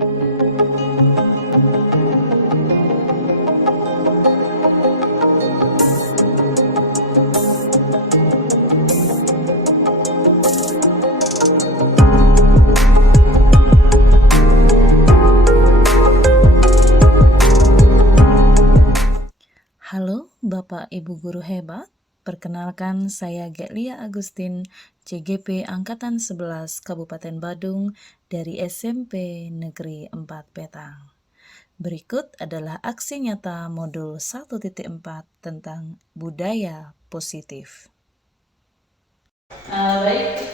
Halo Bapak Ibu Guru hebat, perkenalkan saya Gelia Agustin, CGP Angkatan 11 Kabupaten Badung dari SMP Negeri 4 Petang. Berikut adalah aksi nyata modul 1.4 tentang budaya positif. Baik,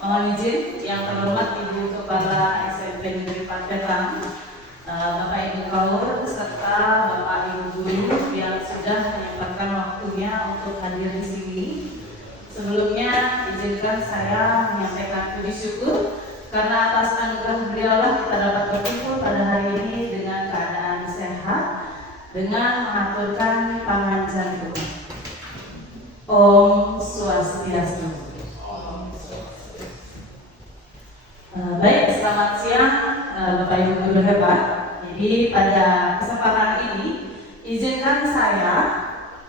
mohon izin yang terhormat Ibu Kepala SMP Negeri 4 Petang, Bapak Ibu Kaur, serta Bapak Ibu Guru yang sudah menyempatkan waktunya untuk hadir di sini. Sebelumnya izinkan saya menyampaikan puji syukur karena atas anugerah beliaulah kita dapat berkumpul pada hari ini dengan keadaan sehat, dengan mengaturkan panganjaan. Om Swastiastu. Baik, selamat siang Bapak Ibu Guru hebat. Jadi pada kesempatan ini izinkan saya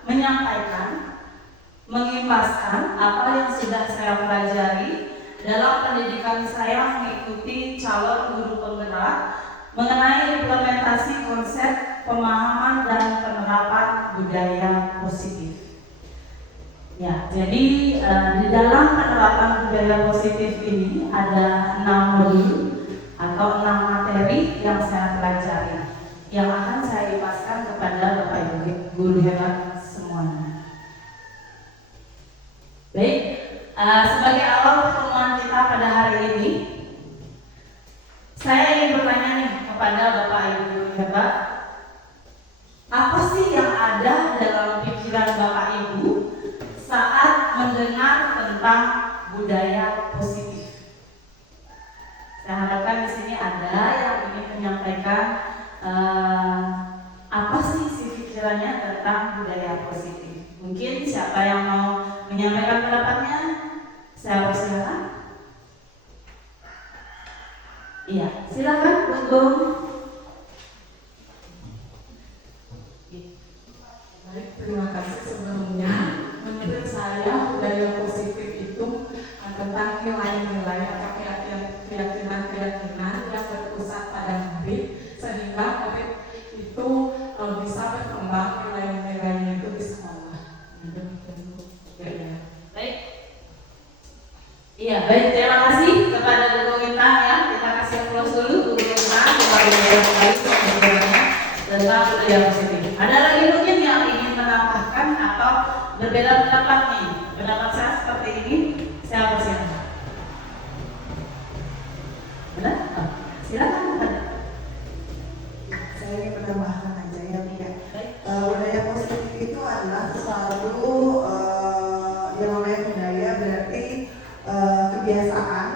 menyampaikan, mengimbaskan apa yang sudah saya pelajari dalam pendidikan saya mengikuti calon guru penggerak mengenai implementasi konsep pemahaman dan penerapan budaya positif. Ya, jadi di dalam penerapan budaya positif ini ada 6 modul atau 6 materi yang saya pelajari yang akan saya lepaskan kepada Bapak Ibu Guru hebat semuanya. Baik, sebagai awal pertemuan kita pada hari ini, saya ingin bertanya nih kepada Bapak Ibu Guru hebat, apa sih yang ada dalam pikiran Bapak Ibu saat mendengar tentang budaya positif? Saya harapkan di sini ada yang ingin menyampaikan apa sih isi pikirannya tentang budaya positif. Mungkin siapa yang mau menyampaikan pendapatnya, saya persilakan. Iya, silakan Bu Guru. Baik, terima kasih sebelumnya. Menurut saya budaya positif itu tentang nilai-nilai atau keyakinan-keyakinan yang berpusat pada murid, sehingga murid itu bisa berkembang nilai-nilainya itu di sekolah. Baik. Iya, baik. Terima kasih kepada Guru Intan ya. Kita kasih aplaus dulu Guru Intan tentang budaya positif. Ada lagi mungkin yang ingin menambahkan atau berbeda pendapat nih? Pendapat saya seperti ini, saya persilakan. Benar? Silakan. Saya ingin menambahkan aja ya, budaya positif itu adalah suatu yang namanya budaya berarti kebiasaan,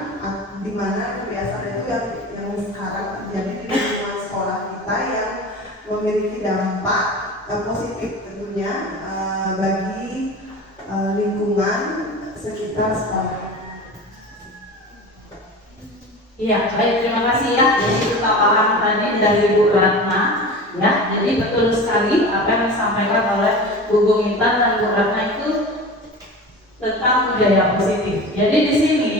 di mana kebiasaan itu yang sekarang terjadi di lingkungan sekolah kita yang memiliki dampak positif tentunya bagi lingkungan sekitar sekolah. Iya, baik, terima kasih ya. Jadi kita paham tadi dari Bu Ratna, ya. Jadi betul sekali apa yang disampaikan oleh Bu Intan dan Bu Ratna itu tentang budaya positif. Jadi di sini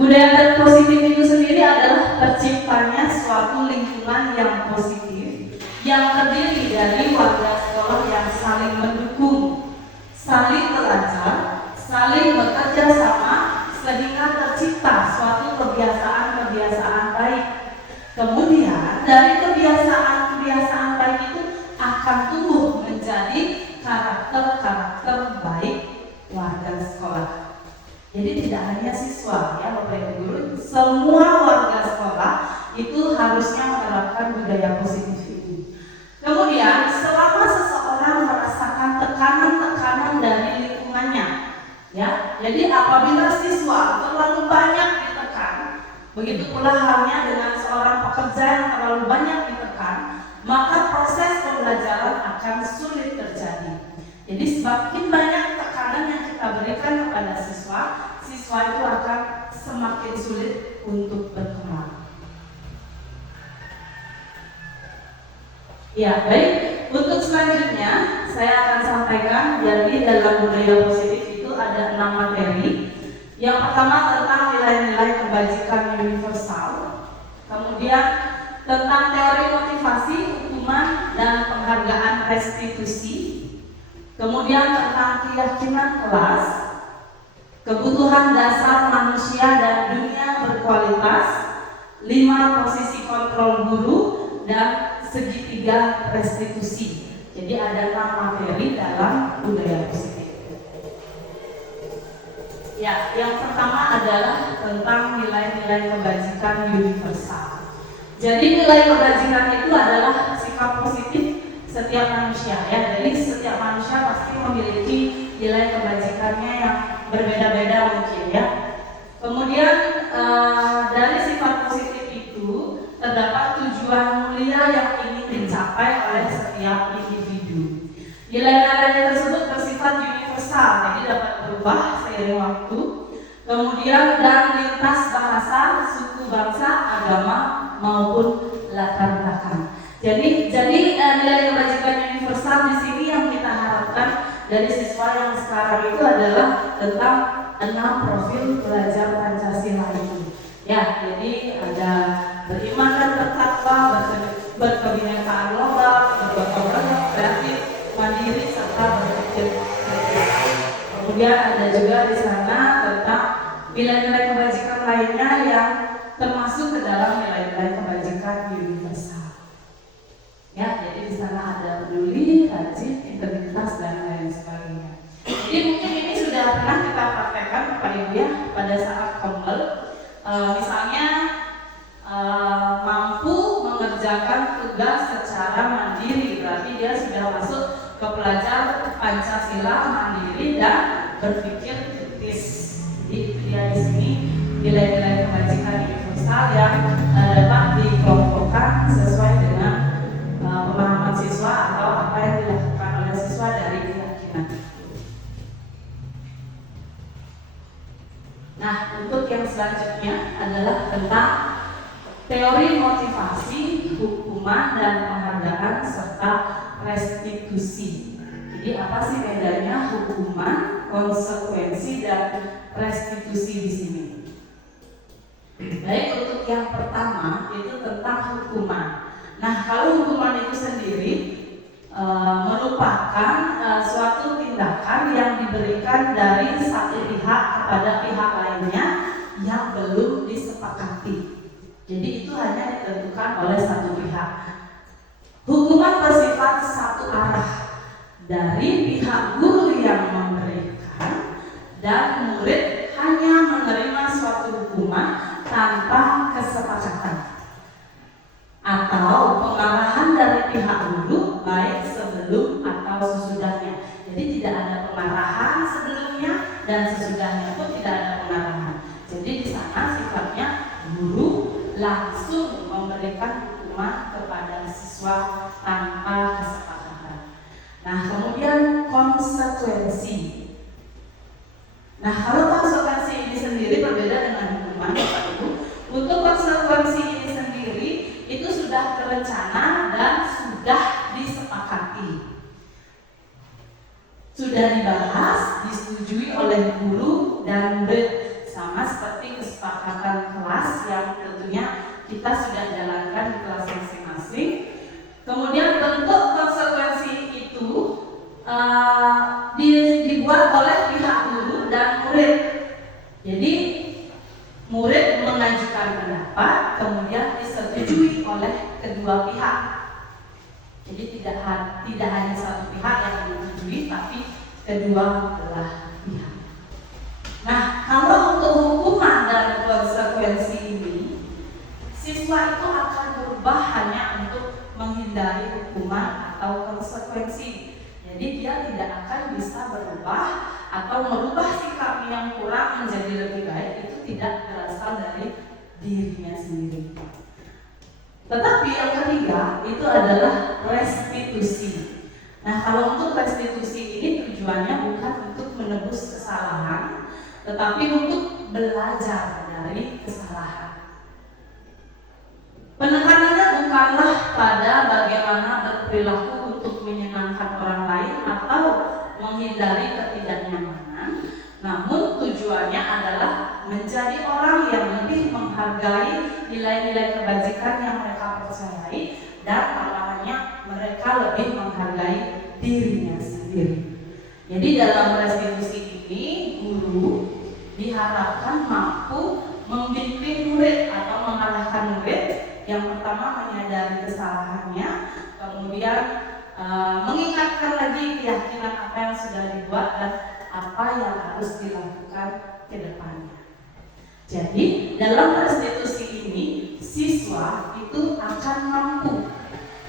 budaya positif itu sendiri adalah terciptanya suatu lingkungan yang positif, yang terdiri dari warga sekolah yang saling mendukung, saling belajar, saling bekerja sama, sehingga tercipta suatu kebiasaan-kebiasaan baik. Kemudian dari kebiasaan-kebiasaan baik itu akan tumbuh menjadi karakter-karakter baik warga sekolah. Jadi tidak hanya siswa ya Bapak Ibu Guru, semua warga sekolah itu harusnya menerapkan budaya positif ini. Kemudian selama seseorang merasakan tekanan-tekanan dari lingkungannya, ya, jadi apabila siswa terlalu banyak ditekan, begitu pula halnya dengan seorang pekerja yang terlalu banyak ditekan, maka proses pembelajaran akan sulit terjadi. Jadi semakin banyak tekanan yang kita berikan kepada siswa, siswa itu akan semakin sulit untuk berkembang. Ya, baik. Untuk selanjutnya, saya akan sampaikan jadi dalam budaya positif itu ada 6 materi. Yang pertama tentang nilai-nilai kebajikan universal. Kemudian tentang teori motivasi, hukuman, dan penghargaan restitusi. Kemudian tentang keyakinan kelas, kebutuhan dasar manusia dan dunia berkualitas, 5 posisi kontrol guru, dan segitiga restitusi. Jadi ada 6 materi dalam budaya positif. Ya, yang pertama adalah tentang nilai-nilai kebajikan universal. Jadi nilai kebajikan itu adalah sikap positif setiap manusia ya. Jadi setiap manusia pasti memiliki nilai kebajikannya yang berbeda-beda mungkin ya. Kemudian dari sifat positif itu terdapat tujuan mulia yang ingin dicapai oleh setiap individu. Nilai-nilai tersebut bersifat universal, jadi dapat berubah seiring waktu. Kemudian dan lintas bahasa, suku, bangsa, agama maupun latar belakang. Jadi nilai kebajikan universal di sini yang kita harapkan dari siswa yang sekarang itu adalah tentang 6 profil belajar Pancasila itu. Ya, jadi ada beriman dan bertakwa, berkebinekaan global, bergotong royong, kreatif, mandiri, serta berpikir kritis. Kemudian ada juga di sana tentang nilai-nilai kebajikan lainnya yang termasuk ke dalam nilai-nilai kebajikan universal. Ya, jadi di sana ada peduli, rajin, integritas, dan lain sebagainya. Jadi mungkin ini sudah pernah kita praktekkan Bapak Ibu ya pada saat kombel. Misalnya mampu mengerjakan tugas secara mandiri, berarti dia sudah masuk ke pelajar Pancasila mandiri dan berpikir kritis. Jadi itu dia di sini nilai-nilai kebajikan universal yang dapat dikelompokkan sesuai dengan pemahaman siswa atau apa yang dilakukan oleh siswa dari keyakinan. Nah, untuk yang selanjutnya adalah tentang teori motivasi, hukuman, dan penghargaan serta restitusi. Jadi apa sih bedanya hukuman, konsekuensi, dan restitusi di sini? Baik, untuk yang pertama itu tentang hukuman. Nah, kalau hukuman itu sendiri merupakan suatu tindakan yang diberikan dari satu pihak kepada pihak lainnya yang belum disepakati. Jadi itu hanya ditentukan oleh satu pihak. Hukuman bersifat satu arah dari pihak guru yang memberikan dan murid hanya menerima suatu hukuman tanpa kesepakatan atau pengarahan dari pihak guru baik sebelum atau sesudahnya. Jadi tidak ada pengarahan sebelumnya dan sesudahnya pun tidak ada pengarahan. Jadi di sana sifatnya guru langsung memberikan hukuman kepada siswa tanpa kesepakatan. Nah, kemudian konsekuensi. Nah, kalau konsekuensi ini sendiri berbeda dengan hukuman, Bapak Ibu. Untuk konsekuensi ini sendiri itu sudah terencana dan sudah disepakati, sudah dibahas, disetujui oleh guru dan murid, sama seperti kesepakatan kelas yang tentunya kita sudah jalankan di kelas masing-masing. Kemudian bentuk konsekuensi itu dibuat oleh pihak guru dan murid. Jadi murid mengajukan pendapat, kemudian disetujui oleh kedua pihak. Jadi tidak hanya satu pihak yang disetujui, tapi kedua belah pihak. Nah, kalau untuk hukuman dan konsekuensi ini, siswa itu akan berubah hanya untuk menghindari hukuman atau konsekuensi. Jadi dia tidak akan bisa berubah atau merubah sikap yang kurang menjadi lebih baik, itu tidak berasal dari dirinya sendiri. Tetapi yang ketiga itu adalah restitusi. Nah, kalau untuk restitusi ini tujuannya bukan untuk menebus kesalahan, tetapi untuk belajar dari kesalahan. Penekanannya bukanlah pada bagaimana berperilaku untuk menyenangkan orang lain atau menghindari ketidaknyamanan, namun tujuannya adalah menjadi orang yang lebih menghargai nilai-nilai kebajikan yang mereka percayai dan tambahannya mereka lebih menghargai dirinya sendiri. Jadi dalam restitusi ini guru diharapkan mampu membimbing murid atau mengarahkan murid yang pertama menyadari kesalahannya, kemudian mengingatkan lagi keyakinan apa yang sudah dibuat dan apa yang harus dilakukan ke depannya. Jadi dalam restitusi ini siswa itu akan mampu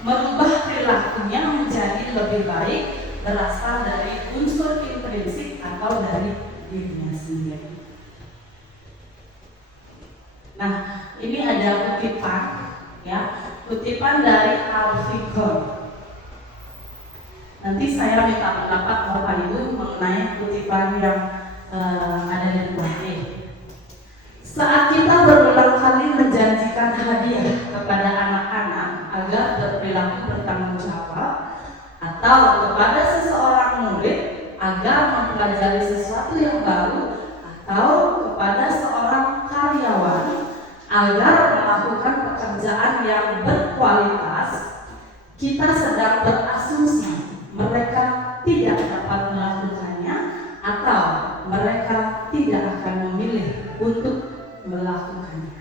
merubah perilakunya menjadi lebih baik berasal dari unsur intrinsik atau dari dirinya sendiri. Nah, ini ada kutipan, ya, kutipan dari Al-Fiqh. Nanti saya minta pendapat Bapak Ibu mengenai kutipan yang ada di depan ini. Saat kita berulang kali menjanjikan hadiah kepada anak-anak agar berperilaku bertanggung jawab, atau kepada seseorang murid agar mempelajari sesuatu yang baru, atau kepada seorang karyawan agar melakukan pekerjaan yang berkualitas, kita sedang berasumsi mereka tidak dapat melakukannya atau mereka tidak akan memilih untuk melakukannya.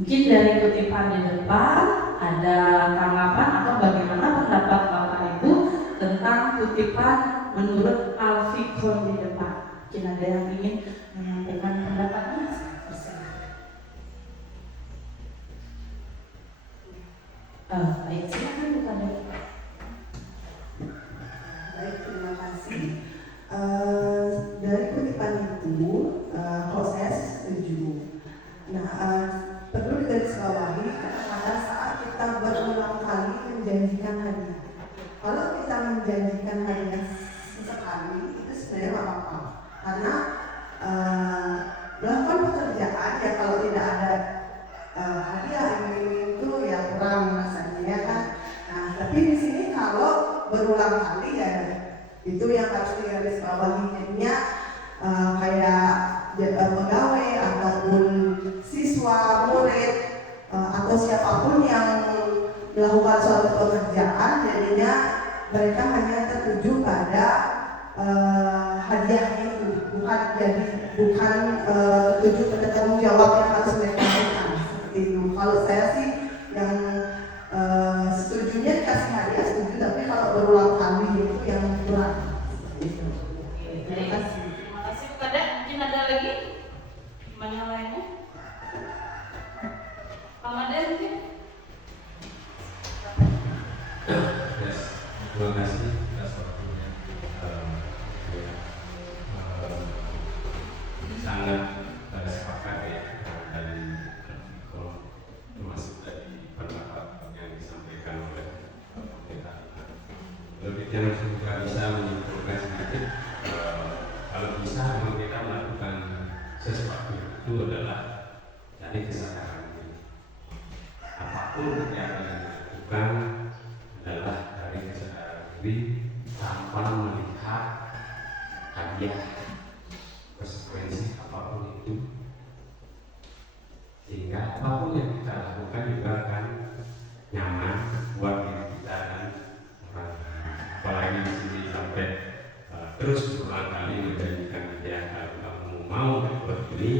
Mungkin dari kutipan di depan ada tanggapan atau bagaimana pendapat Bapak Ibu tentang kutipan menurut Al-Fiqh di depan. Mungkin ada yang ingin menyampaikan pendapatnya? Baik, silakan bukan dari. Baik, terima kasih. Dari kutipan itu, kalau saya setuju. Nah, perlu digarisbawahi pada saat kita berulang kali menjanjikan hadiah. Kalau kita menjanjikan hadiah sesekali itu sebenarnya nggak apa-apa, karena melakukan pekerjaan ya kalau tidak ada hadiah ini itu ya kurang rasanya ya kan. Nah, tapi di sini kalau berulang kali ya itu yang harus digarisbawahi, jadinya kayak pegawai ataupun siswa, murid atau siapapun yang melakukan suatu pekerjaan, jadinya mereka hanya tertuju pada hadiah itu, bukan tertuju pada tanggung jawab yang harus mereka lakukan. Seperti itu. Kalau saya sih yang setujunya dikasih hadiah setuju, tapi kalau berulang kali itu yang kurang. Itu. Terima kasih. Terima kasih Bu Kadek. Mungkin ada lagi yang lainnya? Pak Made mungkin? Yes, terima kasih atas waktunya. Sangat sepakat ya dari artikel, termasuk dari pendapat yang disampaikan oleh pemerintah. Lebih yang juga bisa menyimpulkan sedikit, kalau bisa memang kita melakukan sesuatu itu adalah dari kesadaran diri. Apapun yang dilakukan adalah dari kesadaran diri tanpa melihat hadiah konsekuensi apapun itu, sehingga apapun yang kita lakukan juga akan nyaman buat diri kita dan orang lain. Apalagi di sini sampai terus berulang kali menjanjikan hadiah, kalau kamu mau berbuat ini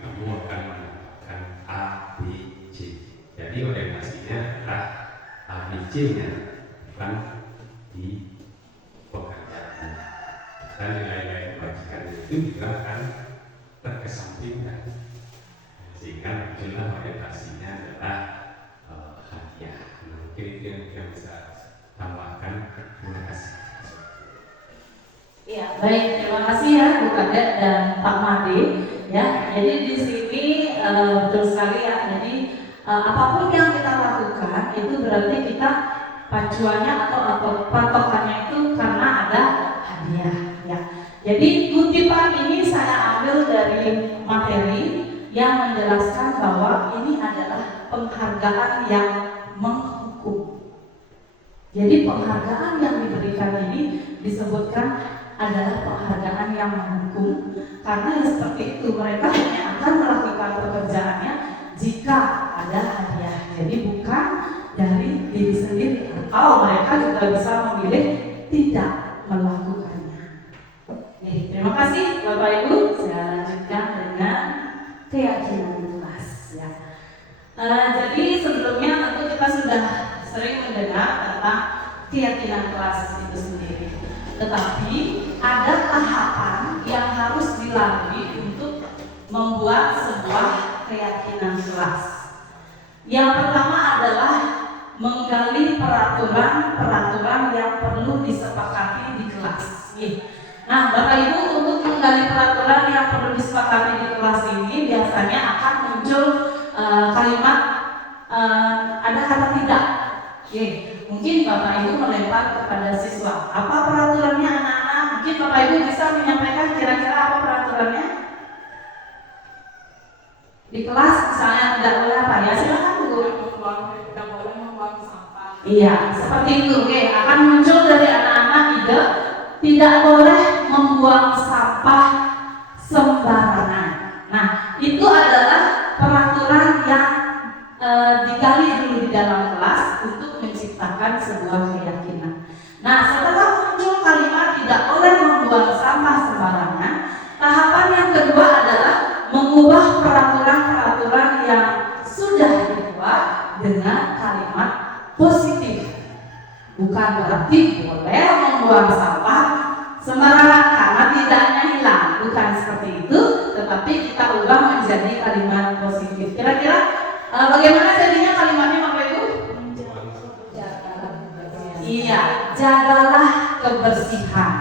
kamu akan mendapatkan A, B, C. Jadi orientasinya adalah A, B, C-nya, bukan di pekerjaan. Dan nilai-nilai kebajikan itu juga akan terkesampingkan, sehingga muncullah orientasinya adalah hadiah. Nah, mungkin itu yang bisa tambahkan. Terima kasih. Ya, baik, terima kasih ya Bu Kadek dan Pak Made. Ya, jadi di sini betul sekali ya. Jadi apapun yang kita lakukan itu berarti kita pacuannya atau patokannya itu karena ada hadiah. Ya, jadi kutipan ini saya ambil dari materi yang menjelaskan bahwa ini adalah penghargaan yang menghukum. Jadi penghargaan yang diberikan ini disebutkan adalah penghargaan yang menghukum, karena ya seperti itu, mereka hanya akan melakukan pekerjaannya jika ada hadiah. Jadi bukan dari diri sendiri, atau mereka juga bisa memilih tidak melakukannya. Nih, terima kasih Bapak Ibu. Saya lanjutkan dengan keyakinan kelas ya. Jadi sebelumnya tentu kita sudah sering mendengar tentang keyakinan kelas itu sendiri. Tetapi ada tahapan yang harus dilalui untuk membuat sebuah keyakinan kelas. Yang pertama adalah menggali peraturan-peraturan yang perlu disepakati di kelas. Nah, Bapak Ibu, untuk menggali peraturan yang perlu disepakati di kelas ini biasanya akan muncul kalimat ada kata tidak. Mungkin Bapak Ibu melempar kepada siswa, apa peraturannya anak-anak? Mungkin Bapak Ibu bisa menyampaikan kira-kira apa peraturannya? Di kelas misalnya tidak boleh apa ya? Silakan Bu. Tidak boleh membuang sampah. Iya, seperti itu. Akan muncul dari anak-anak ide tidak boleh membuang sampah sembarangan. Nah, itu adalah peraturan yang digali dulu di dalam kelas untuk menciptakan sebuah keyakinan. Nah, setelah muncul kalimat tidak boleh membuang sampah sembarangan, tahapan yang kedua adalah mengubah peraturan-peraturan yang sudah dibuat dengan kalimat positif. Bukan berarti boleh membuang sampah sembarangan karena tidaknya hilang, bukan seperti itu, tetapi kita ubah menjadi kalimat positif. Kira-kira bagaimana jadinya kalimatnya Bapak Ibu? Iya, jagalah kebersihan.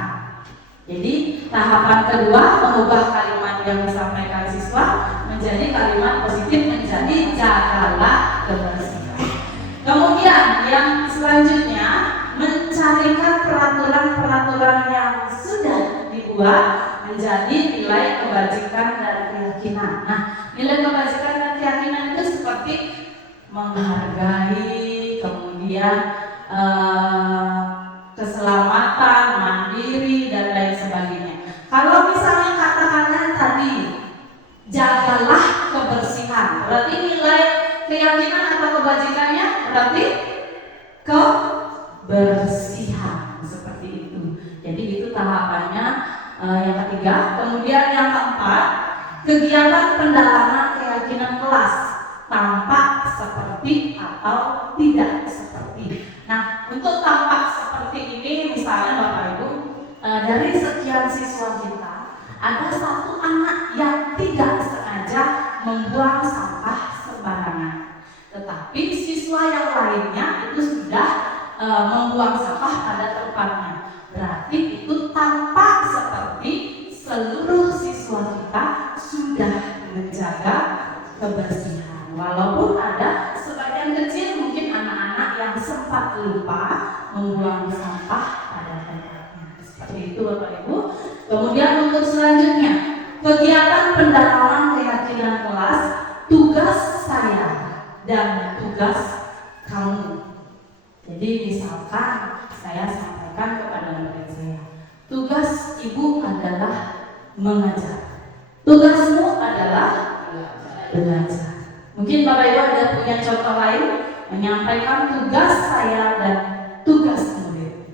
Jadi tahapan kedua mengubah kalimat yang disampaikan siswa menjadi kalimat positif, menjadi jagalah kebersihan. Kemudian yang selanjutnya mencarikan peraturan-peraturan yang sudah dibuat menjadi nilai kebajikan dan keyakinan. Nah, nilai kebajikan dan keyakinan itu seperti menghargai, kemudian keselamatan, mandiri, dan lain sebagainya. Kalau misalnya katakannya tadi jagalah kebersihan, berarti nilai keyakinan atau kebajikannya berarti kebersihan, seperti itu. Jadi itu tahapannya yang ketiga. Kemudian yang keempat, kegiatan pendalaman keyakinan kelas, tampak seperti atau tidak seperti. Nah, untuk tampak seperti ini, misalnya Bapak Ibu, dari sekian siswa kita ada satu anak yang tidak sengaja membuang sampah sembarangan, tetapi siswa yang lainnya itu sudah membuang sampah pada tempatnya. Berarti itu tampak seperti seluruh siswa kita sudah menjaga kebersihan. Walaupun ada sebagian kecil mungkin anak-anak yang sempat lupa membuang sampah pada tempatnya. Seperti itu Bapak Ibu. Kemudian untuk selanjutnya, kegiatan pendalaman keyakinan kelas, tugas saya dan tugas kamu. Jadi misalkan saya sampaikan kepada murid saya, tugas ibu adalah mengajar, tugasmu adalah belajar. Mungkin Bapak Ibu ada punya contoh lain menyampaikan tugas saya dan tugas murid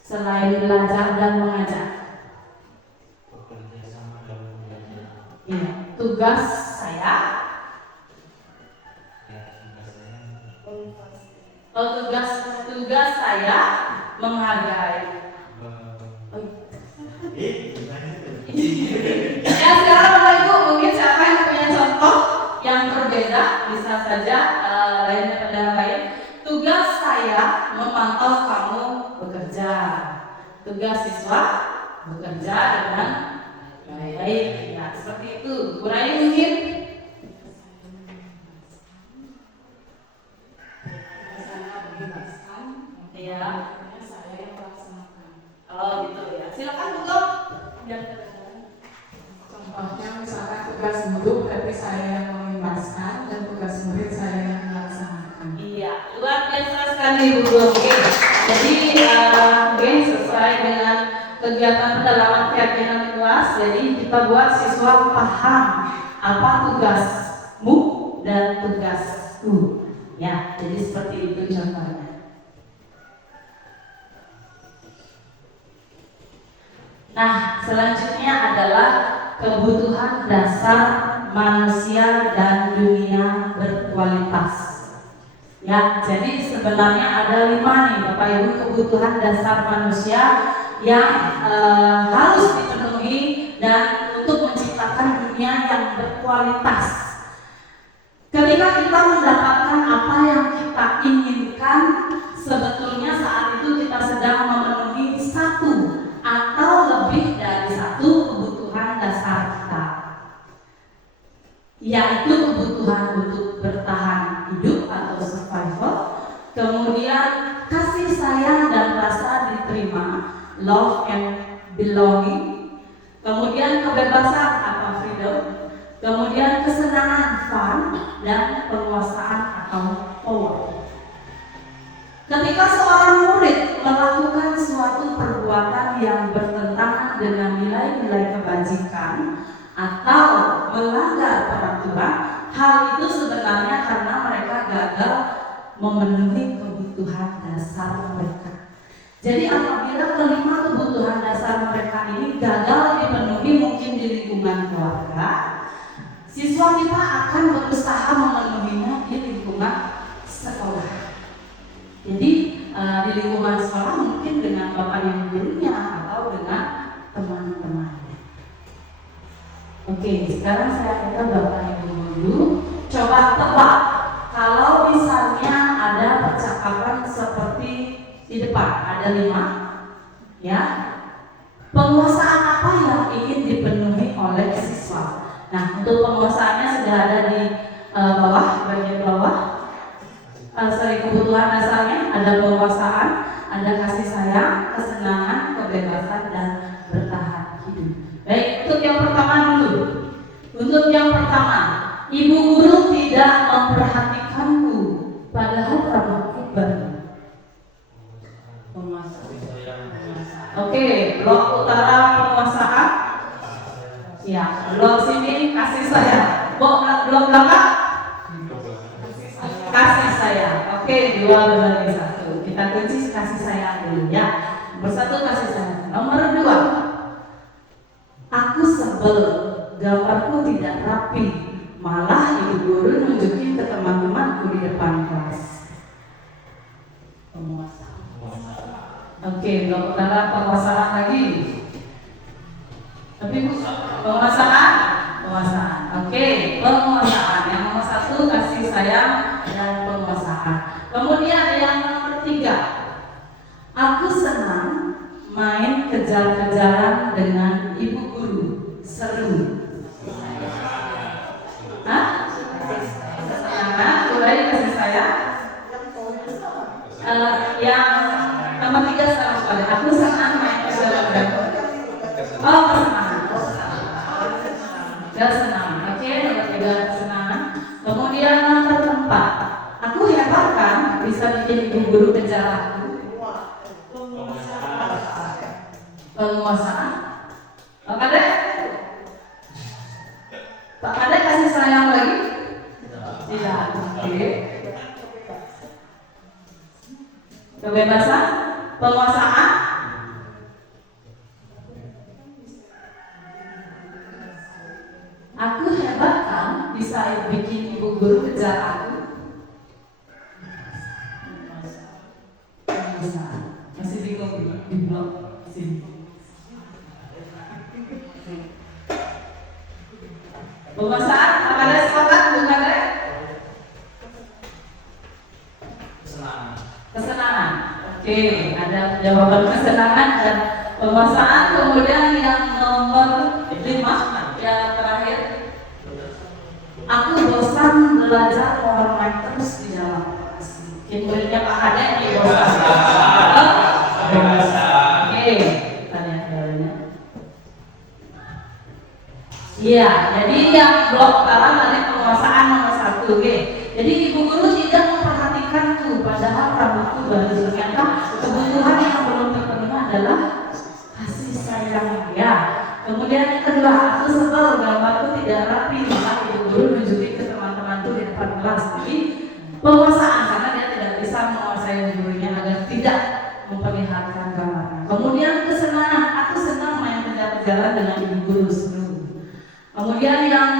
selain belajar dan mengajar. Iya, tugas saya. Tugas saya menghargai. Ya, sekarang Bapak Ibu mungkin siapa yang punya contoh yang berbeda, bisa saja lainnya pada yang lain. Tugas saya memantau kamu bekerja. Tugas siswa bekerja dengan baik. Ya, seperti itu. Urai mungkin. Iya. Saya yang melaksanakan. Oh gitu ya. Silakan tutup. Contohnya misalkan tugas guru berarti saya yang mengimbaskan dan tugas murid saya yang melaksanakan. Iya, luar biasa. biasa sekali Bu Guru. Oke. Jadi oke, sesuai dengan kegiatan pendalaman keyakinan kelas, jadi kita buat siswa paham apa tugasmu dan tugasku. Ya, jadi seperti itu contohnya. Nah, selanjutnya adalah kebutuhan dasar manusia dan dunia berkualitas. Ya, jadi sebenarnya ada 5 nih Bapak Ibu kebutuhan dasar manusia yang harus dipenuhi dan untuk menciptakan dunia yang berkualitas. Ketika kita mendapatkan apa yang kita inginkan, sebetulnya saat itu kita sedang memenuhi satu atau lebih dari satu kebutuhan dasar kita, yaitu kebutuhan untuk bertahan hidup atau survival, kemudian kasih sayang dan rasa diterima, love and belonging, kemudian kebebasan atau freedom, kemudian kesenangan fun, dan penguasaan atau power. Ketika seorang murid melakukan suatu perbuatan yang bertentangan dengan nilai-nilai kebajikan atau melanggar peraturan, hal itu sebenarnya karena mereka gagal memenuhi kebutuhan dasar mereka. Jadi apabila kelima kebutuhan dasar mereka ini gagal dipenuhi, mungkin di lingkungan keluarga, siswa kita akan berusaha memenuhinya di lingkungan sekolah. Jadi di lingkungan sekolah mungkin dengan bapak yang gurunya atau dengan teman-temannya. Oke, sekarang saya minta bapak yang guru coba tebak kalau misalnya ada percakapan seperti di depan ada 5, ya. Penguasaan apa yang ingin dipenuhi oleh siswa? Nah, untuk penguasaannya sudah ada di bawah, bagian bawah. Kebutuhan dasarnya ada penguasaan, ada kasih sayang, kesenangan, kebebasan, dan bertahan hidup. Baik, untuk yang pertama dulu. Untuk yang pertama, ibu guru tidak memperhatikanku, padahal rambutku baru. Penguasaan. Oke, blok utara penguasaan. Ya, blok sini kasih sayang. Blok belakang kasih sayang. Oke, 2 berbanding 1. Kita kunci kasih sayang dulu ya. Nomor 1 kasih sayang. Nomor 2, aku sebel, gambarku tidak rapi. Malah ibu guru nunjukin ke teman-temanku di depan kelas. Penguasaan. Oke, blok utara penguasaan lagi. Tapi penguasaan. Oke, penguasaan. Yang nomor 1 kasih sayang dan penguasaan. Kemudian yang nomor 3, aku senang main kejar-kejaran dengan ibu guru. Seru. Hah? Kesenangan, udah kasih sayang. Yang nomor 3 sama sekali. Aku senang main kejar-kejaran. Oh, kesenangan. Kesenangan. Oke, nomor 3 kesenangan. Kemudian nomor 4, aku hebat kan bisa bikin ibu guru kejar aku. Penguasaan. Pak Kade? Pak Kade kasih sayang lagi? Tidak. Oke. Kebebasan, penguasaan. Aku hebat kan bisa bikin ibu guru kejar aku. Masih bingung di blok sini. Penguasaan, apa ada sepakat bukan ada? Kesenangan. Oke, ada jawaban kesenangan dan penguasaan. Kemudian yang nomor 5, yang terakhir, aku bosan belajar hormat terus di dalam kelas. Mungkin muridnya Pak Hade nih bosan. Oke, tanya jawabannya. Iya, jadi yang blok utara tadi penguasaan nomor 1. Oke, jadi ibu guru tidak memperhatikanku, padahal aku sebel gambarku tidak rapi, maka ibu guru nunjukin ke teman-teman tuh di depan kelas. Jadi penguasaan, karena dia tidak bisa menguasai gurunya agar tidak memperlihatkan gambarnya. Kemudian kesenangan, aku senang main kejar-kejaran dengan ibu guru sebelum. Kemudian yang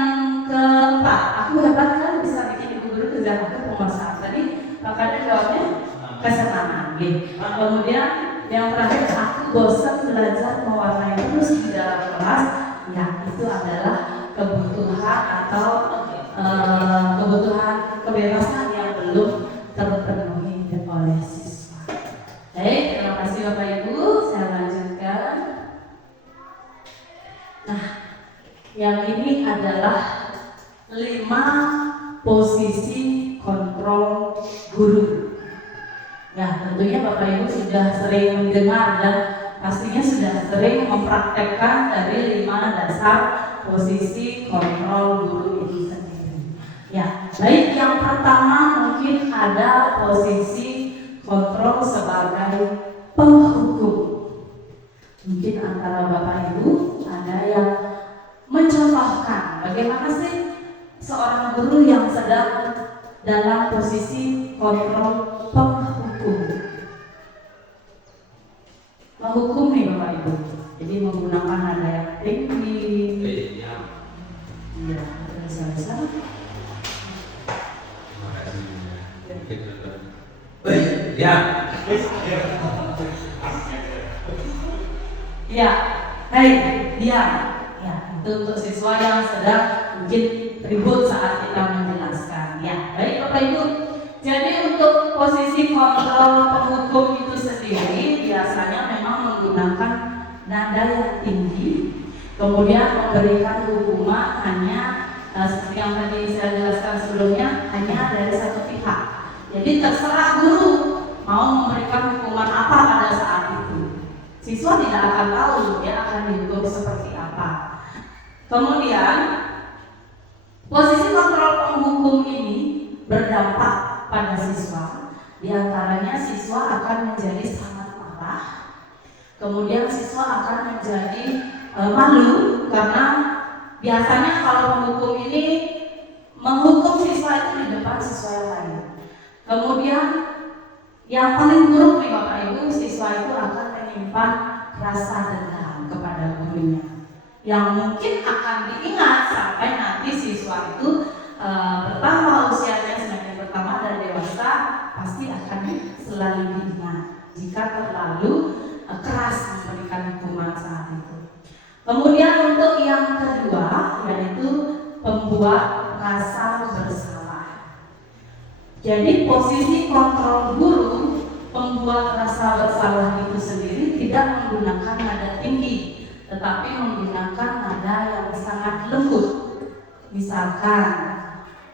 keempat, aku hebat kan bisa bikin ibu guru kejar aku penguasaan. Tadi kakaknya jawabnya kesenangan. Gitu. Kemudian yang terakhir, aku bosan belajar mewarnai terus di dalam kelas. Ya, itu adalah kebutuhan atau kebutuhan kebebasan yang belum terpenuhi oleh siswa. Baik, terima kasih Bapak Ibu. Saya lanjutkan. Nah, yang ini adalah 5 posisi kontrol guru. Ya, tentunya Bapak Ibu sudah sering mendengar dan pastinya sudah sering mempraktekkan dari 5 dasar posisi kontrol guru itu sendiri. Ya, baik, yang pertama mungkin ada posisi kontrol sebagai penghukum. Mungkin antara Bapak Ibu ada yang mencontohkan bagaimana sih seorang guru yang sedang dalam posisi kontrol penghukum. Menghukum nih Bapak Ibu, jadi menggunakan nada yang tinggi. Iya, bisa. Ya. Ya, hei, diam. Ya, itu untuk siswa yang sedang mungkin ribut saat kita menjelaskan. Ya, baik Bapak Ibu. Jadi untuk posisi kontrol penghukum itu sendiri biasanya memang menggunakan nada yang tinggi, kemudian memberikan hukuman hanya seperti yang tadi saya jelaskan sebelumnya, hanya dari satu pihak. Jadi terserah guru mau memberikan hukuman apa pada saat itu. Siswa tidak akan tahu dia akan dihukum seperti apa. Kemudian posisi kontrol penghukum ini berdampak pada siswa. Di antaranya siswa akan menjadi sangat marah. Kemudian siswa akan menjadi malu karena biasanya kalau penghukum ini menghukum siswa itu di depan siswa yang lain. Kemudian yang paling buruk nih Bapak Ibu, siswa itu akan menyimpan rasa dendam kepada gurunya yang mungkin akan diingat sampai nanti siswa itu bertambah usianya, semakin bertambah dan dewasa, pasti akan selalu diingat jika terlalu keras memberikan hukuman saat itu. Kemudian untuk yang kedua yaitu membuat rasa bersalah. Jadi posisi kontrol guru membuat rasa bersalah itu sendiri tidak menggunakan nada tinggi, tetapi menggunakan nada yang sangat lembut. Misalkan,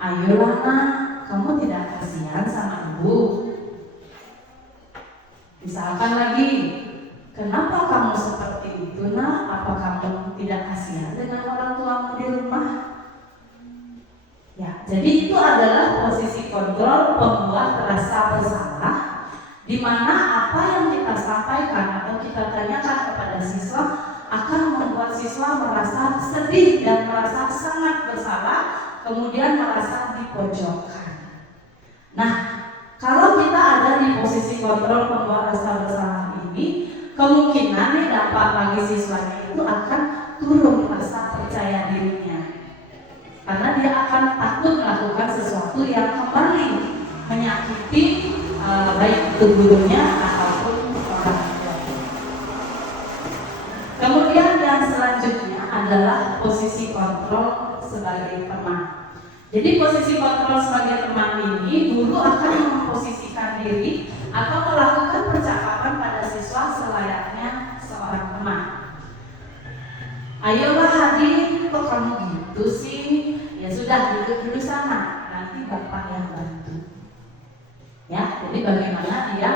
ayolah nak, kamu tidak kasihan sama ibu. Misalkan lagi, kenapa kamu seperti itu nak? Apa kamu tidak kasihan dengan orang tuamu di rumah? Ya, jadi itu adalah posisi kontrol pembuat rasa bersalah, di mana apa yang kita sampaikan atau kita tanyakan kepada siswa akan membuat siswa merasa sedih dan merasa sangat bersalah, kemudian merasa dipojokkan. Nah, kalau kita ada di posisi kontrol pembuat rasa bersalah ini, kemungkinan dampak bagi siswanya itu akan turun rasa percaya dirinya, karena dia akan takut melakukan sesuatu yang kembali menyakiti baik itu gurunya ataupun orang tua. Kemudian yang selanjutnya adalah posisi kontrol sebagai teman. Jadi posisi kontrol sebagai teman ini, guru akan memposisikan diri atau melakukan percakapan pada siswa selayaknya seorang teman. Ayolah Hadi, kok kamu gitu sih? Ya sudah, duduk dulu sana, nanti bapak yang bantu. Ya, jadi bagaimana dia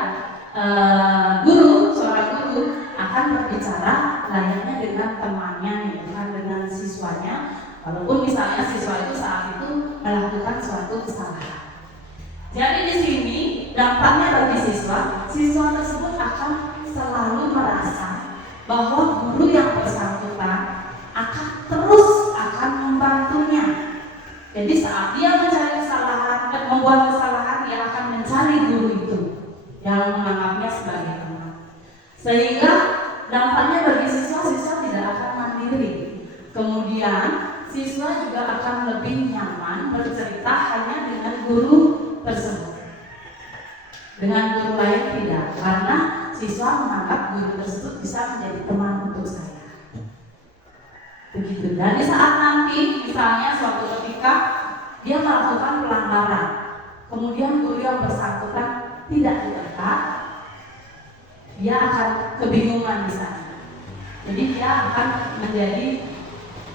seorang guru akan berbicara layaknya dengan temannya, bukan dengan siswanya. Walaupun misalnya siswa itu saat itu melakukan suatu kesalahan. Jadi di sini dampaknya bagi siswa tersebut akan selalu merasa bahwa guru yang bersangkutan akan terus Jadi saat dia mencari kesalahan, membuat kesalahan, dia akan mencari guru itu yang menganggapnya sebagai teman. Sehingga dampaknya bagi siswa tidak akan mandiri. Kemudian siswa juga akan lebih nyaman bercerita hanya dengan guru tersebut. Dengan guru lain tidak, karena siswa menganggap guru tersebut bisa menjadi teman untuk saya. Begitu. Dan di saat nanti, misalnya suatu ketika dia melakukan pelanggaran, kemudian guru yang bersangkutan tidak ditekan, dia akan kebingungan di sana. Jadi dia akan menjadi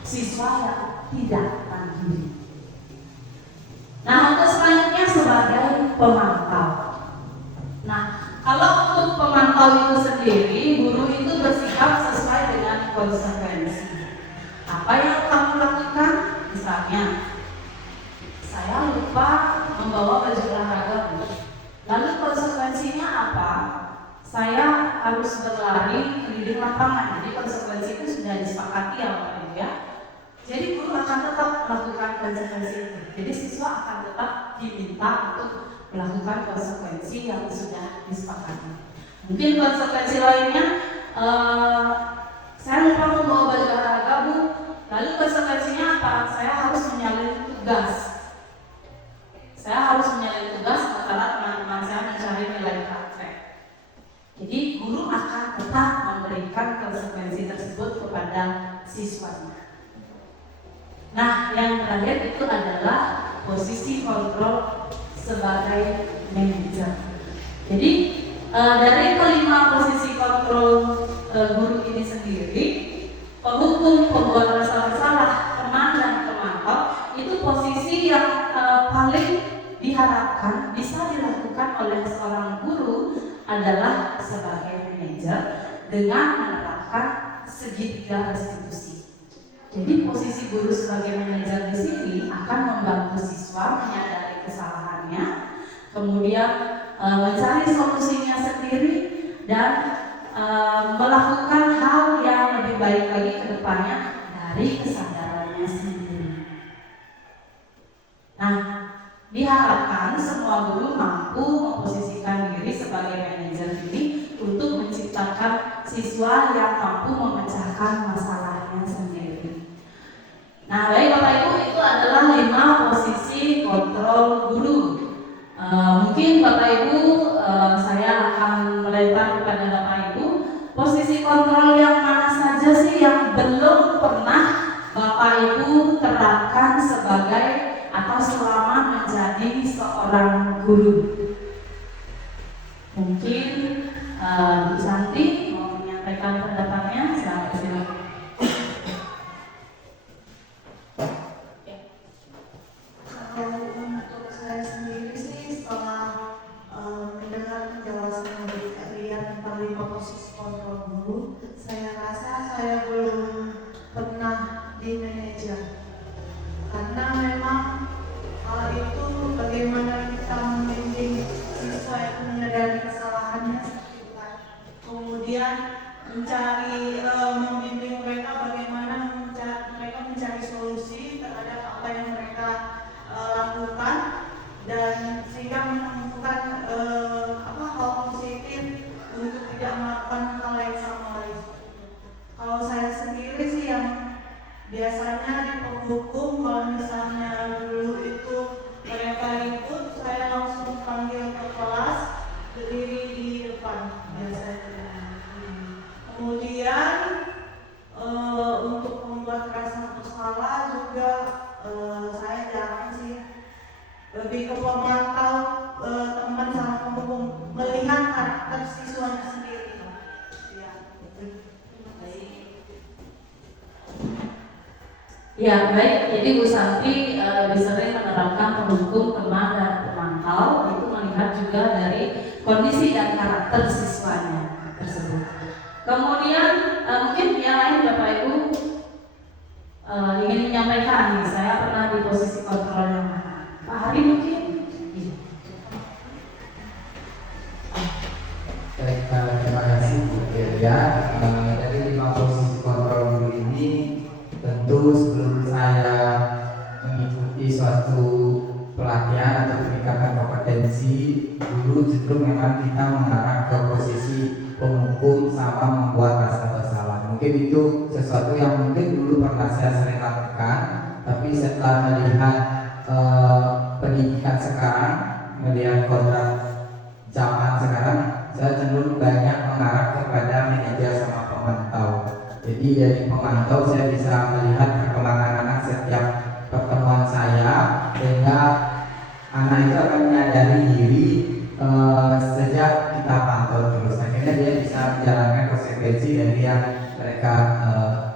siswa yang tidak mandiri. Nah, untuk selanjutnya sebagai pemantau. Nah, kalau untuk pemantau itu sendiri, guru itu bersikap sesuai dengan konsekuensi. Apa yang kamu lakukan? Misalnya, saya lupa membawa baju olahraga. Lalu konsekuensinya apa? Saya harus berlari keliling lapangan. Jadi konsekuensi itu sudah disepakati ya Bapak Ibu ya. Jadi guru akan tetap melakukan konsekuensi itu. Jadi siswa akan tetap diminta untuk melakukan konsekuensi yang sudah disepakati. Mungkin konsekuensi lainnya, saya lupa membawa baju olahraga Bu. Lalu konsekuensinya apa? Saya harus menyalin tugas. Saya harus menyalin tugas sementara teman-teman saya mencari nilai praktek. Jadi guru akan tetap memberikan konsekuensi tersebut kepada siswanya. Nah, yang terakhir itu adalah posisi kontrol sebagai manajer. Jadi dari kelima posisi kontrol guru ini sendiri, penghukum, pembuat rasa bersalah, teman dan pemantau itu posisi yang paling diharapkan bisa dilakukan oleh seorang guru adalah sebagai manajer dengan menerapkan segitiga restitusi. Jadi posisi guru sebagai manajer di sini akan membantu siswa menyadari kesalahannya, kemudian mencari solusinya sendiri dan melakukan hal yang lebih baik lagi ke depannya dari kesadarannya sendiri. Nah, diharapkan semua guru mampu memposisikan diri sebagai manajer ini untuk menciptakan siswa yang mampu memecahkan masalahnya sendiri. Nah, baik Bapak Ibu, itu adalah 5 posisi kontrol guru. Mungkin Bapak Ibu, saya akan melempar kepada Bapak Ibu, posisi kontrol yang mana saja sih yang belum pernah Bapak Ibu terapkan sebagai atau selama menjadi seorang guru? Mungkin Bu Santi mau menyampaikan pendapatnya, silakan. Kalau untuk saya sendiri sih setelah mendengar penjelasan dari kalian tentang 5 posisi kontrol guru, saya rasa saya belum pernah di manajer. Karena memang hal itu bagaimana kita membimbing siswa yang menyadari kesalahannya, kemudian membimbing mereka bagaimana mereka mencari solusi terhadap apa yang mereka lakukan, dan sehingga menemukan hal positif untuk tidak melakukan hal yang sama lagi. Kalau saya sendiri sih yang biasanya di penghukum, kalau misalnya dulu itu mereka ikut, saya langsung panggil ke kelas, berdiri di depan biasanya. Kemudian untuk membuat rasa bersalah juga saya jarang sih, lebih ke pemantau teman sama penghukum, melihat karakter siswanya sendiri. Ya, itu. Ya, baik. Jadi Bu Santi lebih sering menerapkan penghukum, teman dan pemantau, itu melihat juga dari kondisi dan karakter siswanya tersebut. Kemudian mungkin yang lain Bapak Ibu ingin menyampaikan nih, saya pernah di posisi kontrol yang mana? Pak Hari mungkin? Baik, terima kasih Bu Delia. Dari 5 posisi kontrol guru ini, tentu sebelum saya mengikuti suatu konsekuensi dulu justru memang kita mengarah ke posisi penghukum sama membuat rasa bersalah. Mungkin itu sesuatu yang mungkin dulu pernah saya sering lakukan, tapi setelah melihat pendidikan sekarang, melihat kontrak zaman sekarang, saya cenderung banyak mengarah kepada manajer sama pemantau. Jadi dari pemantau saya bisa melihat perkembangan anak setiap pertemuan saya, sehingga anak itu akan menyadari diri sejak kita pantau terus. Akhirnya dia bisa menjalankan konsekuensi dari yang mereka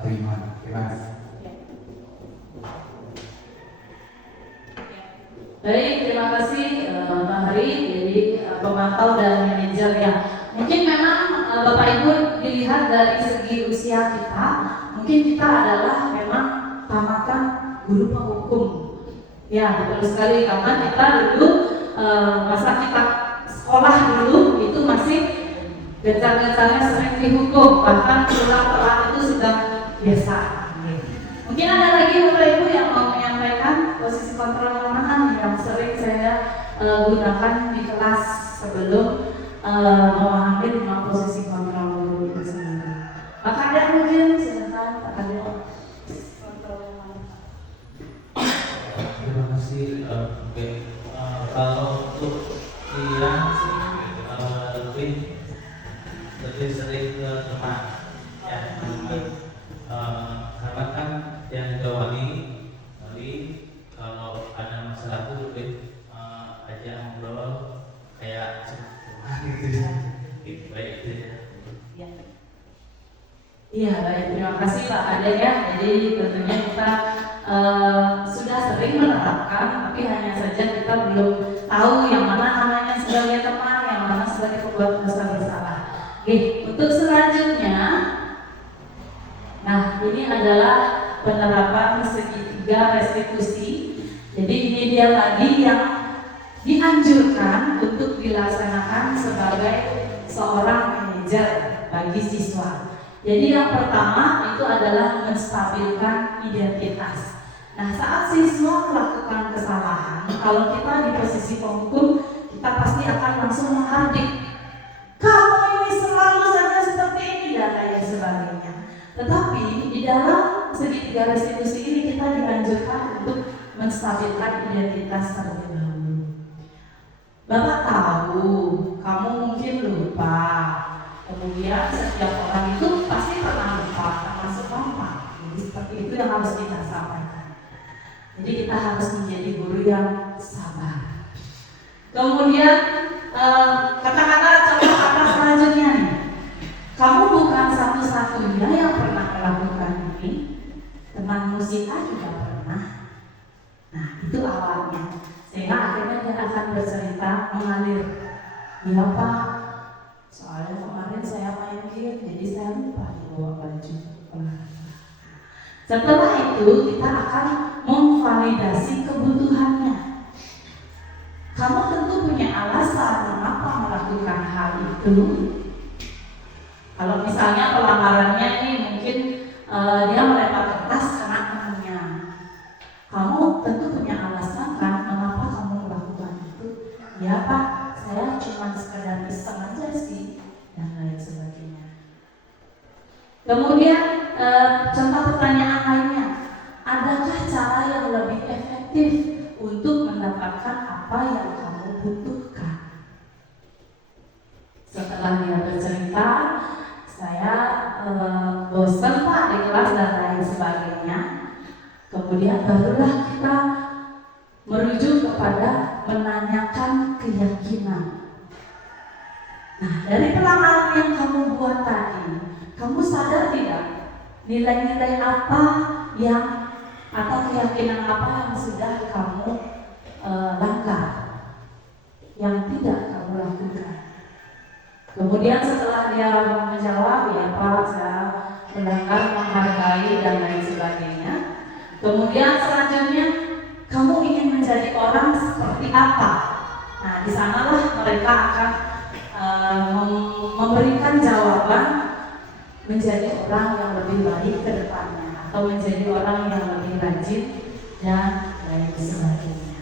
terima. Terima kasih. Baik, terima kasih Pak Hari. Jadi pemantau dan manajer ya. Mungkin memang Bapak Ibu dilihat dari segi usia kita, mungkin kita adalah memang tamatan guru penghukum. Ya, betul sekali karena kita dulu masa kita sekolah dulu itu masih gencar-gencarnya sering dihukum, bahkan pulang telat itu sudah biasa. Mungkin ada lagi Bapak Ibu yang mau menyampaikan posisi kontrol yang mana yang sering saya gunakan di kelas sebelum memahami tentang posisi kontrol guru itu sendiri. Pak Kadek mungkin silakan Pak Kadek. Kontrol yang mana? Terima kasih. Oke. Kalau untuk siang sih lebih sering ke teman, ya teman. Karena kan yang jawani, jadi kalau ada masalah itu lebih aja ngobrol kayak teman gitu, gitu baik itu ya. Iya baik, terima kasih Pak Kadek ya. Jadi tentunya kita sudah sering menerapkan, tapi hanya saja kita belum tahu yang mana namanya sebagai teman, yang mana sebagai pembuat dosa bersalah. Oke, untuk selanjutnya, nah ini adalah penerapan segitiga restitusi. Jadi ini dia tadi yang dianjurkan untuk dilaksanakan sebagai seorang manajer bagi siswa. Jadi yang pertama itu adalah menstabilkan identitas. Nah, saat siswa melakukan kesalahan, kalau kita di posisi penghukum, kita pasti akan langsung menghardik. Kamu ini selalu saja seperti ini dan lain sebagainya. Tetapi di dalam segitiga restitusi ini kita dianjurkan untuk menstabilkan identitas terlebih dahulu. Bapak tahu, kamu mungkin lupa. Kemudian setiap orang itu pasti pernah lupa, termasuk Bapak. Jadi seperti itu yang harus kita sampaikan. Jadi kita harus menjadi guru yang sabar. Kemudian kata-kata contoh apa selanjutnya nih? Kamu bukan satu-satunya yang pernah melakukan ini. Teman musika juga pernah. Nah itu awalnya. Sehingga akhirnya dia akan bercerita mengalir. Ya Pak, soalnya kemarin saya main game, jadi saya lupa bawa baju olahraga. Setelah itu kita akan memvalidasi kebutuhannya. Kamu tentu punya alasan mengapa melakukan hal itu. Kalau misalnya pelanggarannya ini mungkin dia melempar kertas kena temannya. Kamu tentu punya alasan kan mengapa kamu melakukan itu. Ya Pak, saya cuma sekedar iseng aja sih dan lain sebagainya. Kemudian contoh pertanyaan lainnya, adakah cara yang lebih efektif untuk mendapatkan apa yang kamu butuhkan? Setelah dia bercerita, saya bosan Pak di kelas dan lain sebagainya. Kemudian barulah kita merujuk kepada menanyakan keyakinan. Nah, dari pelanggaran yang kamu buat tadi, kamu sadar tidak nilai-nilai apa yang atau keyakinan apa yang sudah kamu langgar, yang tidak kamu lakukan? Kemudian setelah dia menjawab, ya Pak, saya melanggar, menghargai dan lain sebagainya. Kemudian selanjutnya, kamu ingin menjadi orang seperti apa? Nah, di sanalah mereka akan memberikan jawaban menjadi orang yang lebih baik ke depannya, atau menjadi orang yang lebih rajin dan lain sebagainya.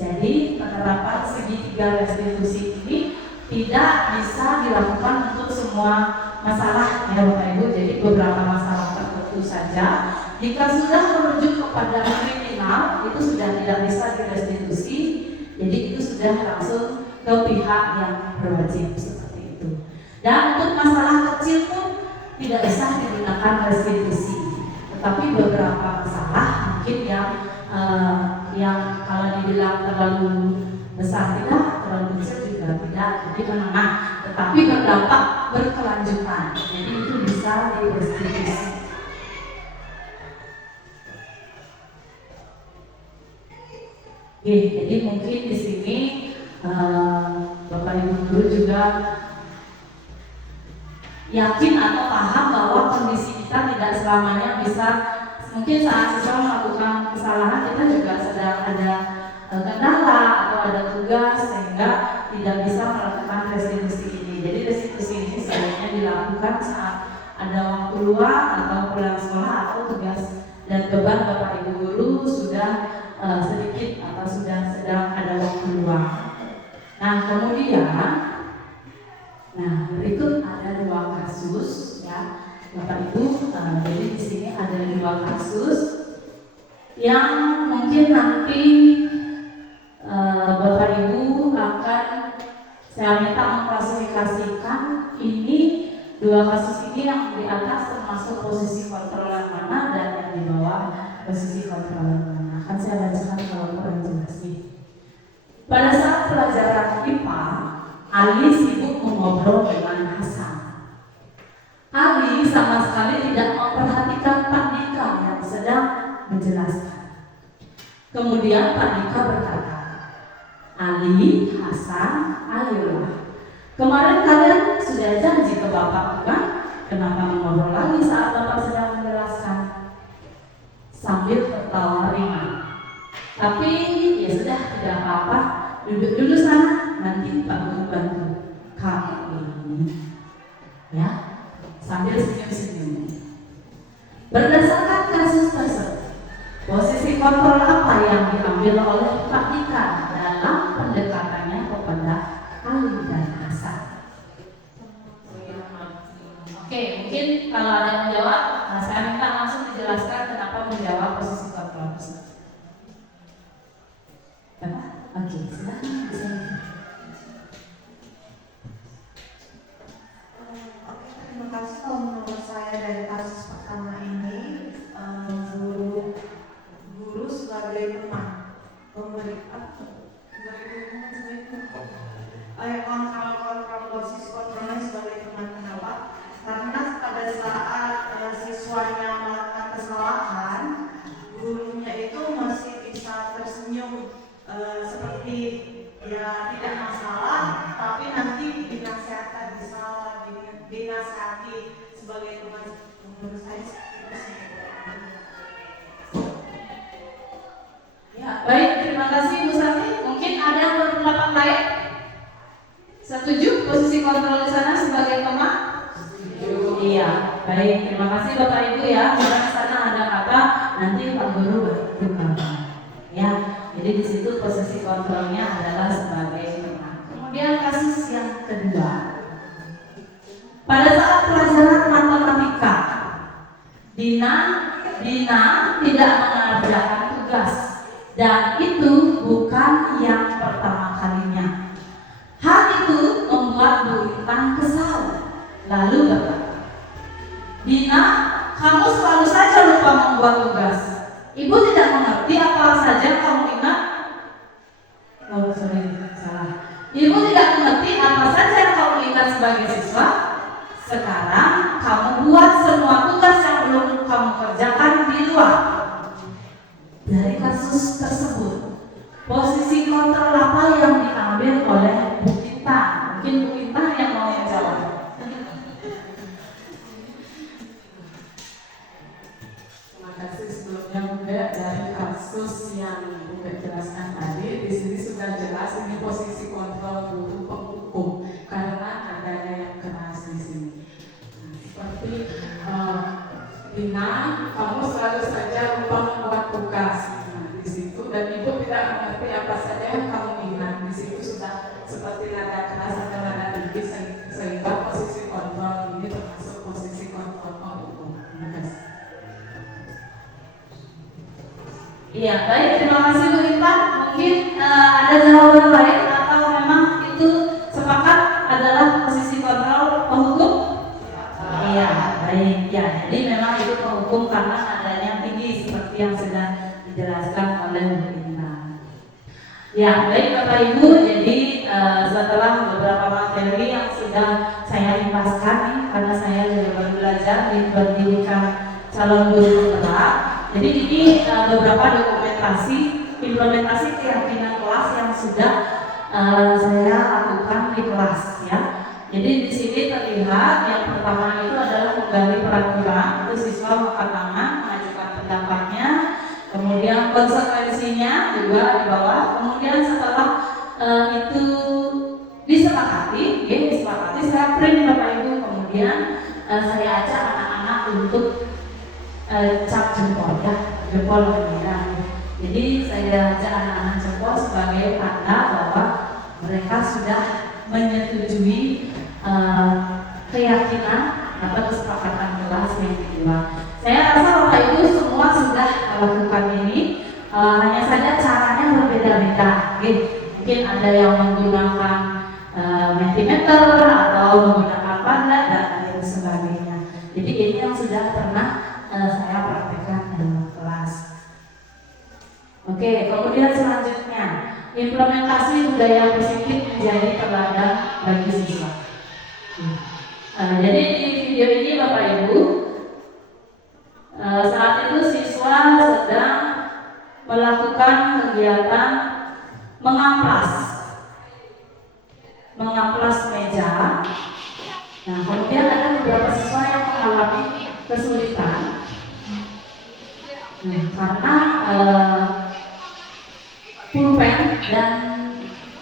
Jadi penerapan segitiga restitusi ini tidak bisa dilakukan untuk semua masalah ya Bapak Ibu. Jadi beberapa masalah tertentu saja jika sudah merujuk kepada kriminal itu sudah tidak bisa direstitusi. Jadi itu sudah langsung ke pihak yang berwajib seperti itu. Dan untuk masalah kecil pun tidak bisa digunakan restitusi. Tetapi beberapa masalah mungkin yang kalau dibilang terlalu besar tidak, terlalu kecil juga tidak, jadi menengah, tetapi berdampak berkelanjutan. Jadi itu bisa direstitusi. Oke, jadi mungkin di sini Bapak Ibu guru juga yakin atau paham bahwa kondisi kita tidak selamanya bisa. Mungkin saat siswa melakukan kesalahan kita juga sedang ada kendala atau ada tugas sehingga tidak bisa melakukan restitusi ini. Jadi restitusi ini sebaiknya dilakukan saat ada waktu luang atau pulang sekolah atau tugas dan beban Bapak Ibu guru sudah sedikit atau sudah sedang ada waktu luang. Nah kemudian, berikut ada 2 kasus ya Bapak Ibu. Jadi di sini ada 2 kasus yang mungkin nanti Bapak Ibu akan saya minta mengklasifikasikan ini 2 kasus ini yang di atas termasuk posisi kontrol yang mana dan yang di bawah posisi kontrol yang mana. Akan saya bacakan kalau kurang jelas nih. Pada saat pelajaran IPA, Ali sibuk mengobrol dengan Hasan. Ali sama sekali tidak memperhatikan Pak Dika yang sedang menjelaskan. Kemudian Pak Dika berkata, Ali, Hasan, ayolah. Kemarin kalian sudah janji ke Bapak bukan? Kenapa mengobrol lagi saat Bapak sedang menjelaskan? Sambil tertawa ringan. Tapi ya sudah, tidak apa-apa. Duduk dulu sana, nanti Pak Guru bantu kamu ini. Ya, sambil senyum-senyum. Berdasarkan kasus tersebut, posisi kontrol apa yang diambil oleh Pak Dika dalam pendekatannya kepada Ali dan Hasan? Oke, mungkin kalau ada yang menjawab, saya minta langsung dijelaskan kenapa menjawab posisi kontrol tersebut. Oke, silakan. Terima kasih. Kalau menurut saya dari kasus pertama ini, guru sebagai teman kontrol posisi kontrolnya sebagai teman. Kenapa? Karena pada saat siswanya melakukan kesalahan, gurunya itu masih bisa tersenyum seperti ya tidak masalah, tapi nanti dinasihatkan dinasihati sebagai teman. Menurut saya itu sih. Ya, baik, terima kasih Bu Santi. Mungkin ada yang berpendapat lain? Setuju posisi kontrol di sana sebagai teman? Iya, baik, terima kasih Bapak Ibu ya. Karena di sana ada kata nanti Pak Guru berkata. Ya, jadi di situ posisi kontrolnya adalah sebagai teman. Kemudian kasus yang kedua, pada saat pelajaran matematika, Dina tidak mengerjakan tugas dan itu bukan yang pertama kalinya. Hal itu membuat Bu Intan kesal. Lalu berkata, Dina, kamu selalu saja lupa membuat tugas. Ibu tidak mengerti apa saja kamu ingat. Oh, sorry, salah. Ibu tidak mengerti apa saja yang kamu ingat sebagai siswa. Sekarang kamu buat semua tugas yang belum kamu kerjakan di luar. Dari kasus tersebut, posisi kontrol apa yang diambil oleh Bu Intan? Mungkin Bu Intan yang mau menjawab. Terima kasih sebelumnya Bunda. Dari kasus yang Bunda jelaskan tadi, di sini sudah jelas ini posisi kontrol guru penghukum karena adanya yang keras di sini. Seperti Dina, kamu selalu saja lupa membuat tugas di situ dan ibu tidak mengerti apa saja yang seperti nada keras atau nada tinggi sehingga posisi kontrol ini termasuk posisi kontrol penghukum. Iya, baik, terima kasih Bu Intan. Mungkin ada jawaban lain atau memang itu sepakat adalah posisi kontrol penghukum? Iya, baik. Ya, jadi memang itu penghukum karena nadanya tinggi seperti yang sudah dijelaskan oleh Bu Intan. Ya, baik Bapak Ibu. Jadi setelah beberapa materi yang sudah saya ringkaskan nih, karena saya juga baru belajar di pendidikan calon guru penggerak. Jadi ini beberapa dokumentasi implementasi keyakinan kelas yang sudah saya lakukan di kelas ya. Jadi di sini terlihat yang pertama itu adalah menggali peraturan, itu siswa mengangkat tangan, mengajukan pendapatnya, kemudian konsekuensinya juga di bawah. Kemudian setelah itu disepakati, saya print Bapak Ibu. Kemudian saya ajak anak-anak untuk cap jempol ya, jempol merah. Jadi saya ajak anak-anak jempol sebagai tanda bahwa mereka sudah menyetujui keyakinan atau kesepakatan kelas yang dibuat. Saya rasa Bapak Ibu semua sudah melakukan ini, hanya saja caranya berbeda-beda. Mungkin ada yang menggunakan mentimeter atau menggunakan pandan dan lain sebagainya. Jadi ini yang sudah pernah saya praktekkan dalam kelas. Oke, kemudian selanjutnya implementasi budaya positif menjadi teladan bagi siswa. Jadi di video ini Bapak Ibu, saat itu siswa sedang melakukan kegiatan mengamplas meja. Nah, kemudian ada beberapa siswa yang mengalami kesulitan. Karena pulpen dan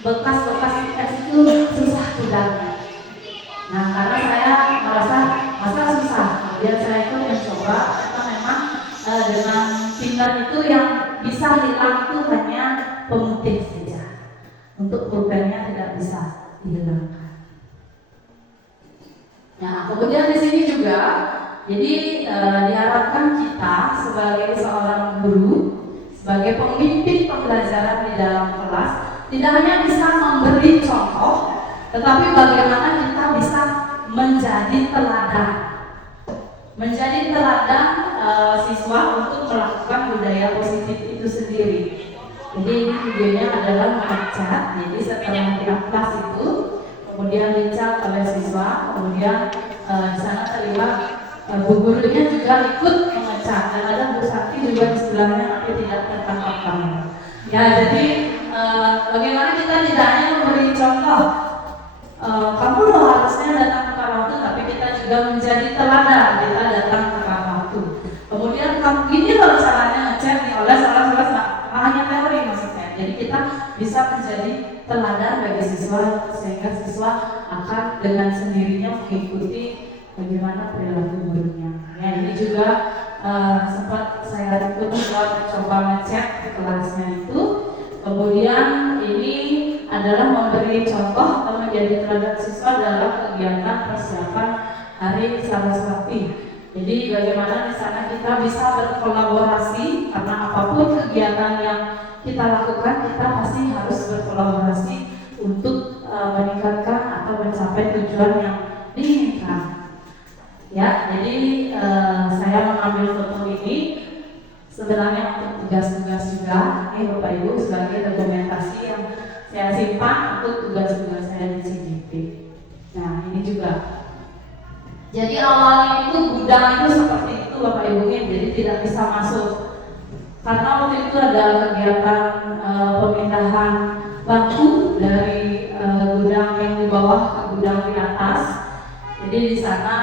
bekas-bekas teks itu susah hilangnya. Nah, karena saya merasa masa susah, kemudian saya itu mencoba karena memang dengan pinggan itu yang bisa hilang itu hanya pemutih saja. Untuk pulpennya tidak bisa dihilangkan. Nah, kemudian di sini juga, jadi diharapkan kita sebagai seorang guru, sebagai pemimpin pembelajaran di dalam kelas, tidak hanya bisa memberi contoh, tetapi bagaimana kita bisa menjadi teladan, siswa untuk melakukan budaya positif itu sendiri. Jadi ini videonya adalah mengecat. Jadi setelah kelas itu, kemudian dicat oleh siswa, kemudian di sana terlihat bu gurunya juga ikut mengecat dan ada Bu Sakti juga di sebelahnya tapi tidak tertangkap kamera. Ya, jadi bagaimana kita tidak hanya memberi contoh, kamu loh harusnya datang tepat waktu, tapi kita juga menjadi teladan, kita datang tepat waktu. Kemudian kamu gini loh caranya ngecat nih oleh salah hanya teori maksudnya. Jadi kita bisa menjadi teladan bagi siswa sehingga siswa akan dengan sendirinya mengikuti bagaimana perilaku gurunya. Ya, ini juga sempat saya ikut coba ngecek di kelasnya itu. Kemudian ini adalah memberi contoh atau menjadi teladan siswa dalam kegiatan persiapan Hari Saraswati. Jadi bagaimana di sana kita bisa berkolaborasi, karena apapun kegiatan yang kita lakukan kita pasti harus berkolaborasi untuk meningkatkan atau mencapai tujuan yang diinginkan. Ya, jadi saya mengambil foto ini sebenarnya untuk tugas-tugas juga, ini Bapak Ibu sebagai dokumentasi yang saya simpan untuk tugas-tugas saya di CGP. Nah, ini juga. Jadi awalnya itu gudang itu seperti itu Bapak Ibu, jadi tidak bisa masuk karena waktu itu ada kegiatan pemindahan bangku dari gudang yang di bawah ke gudang di atas. Jadi di sana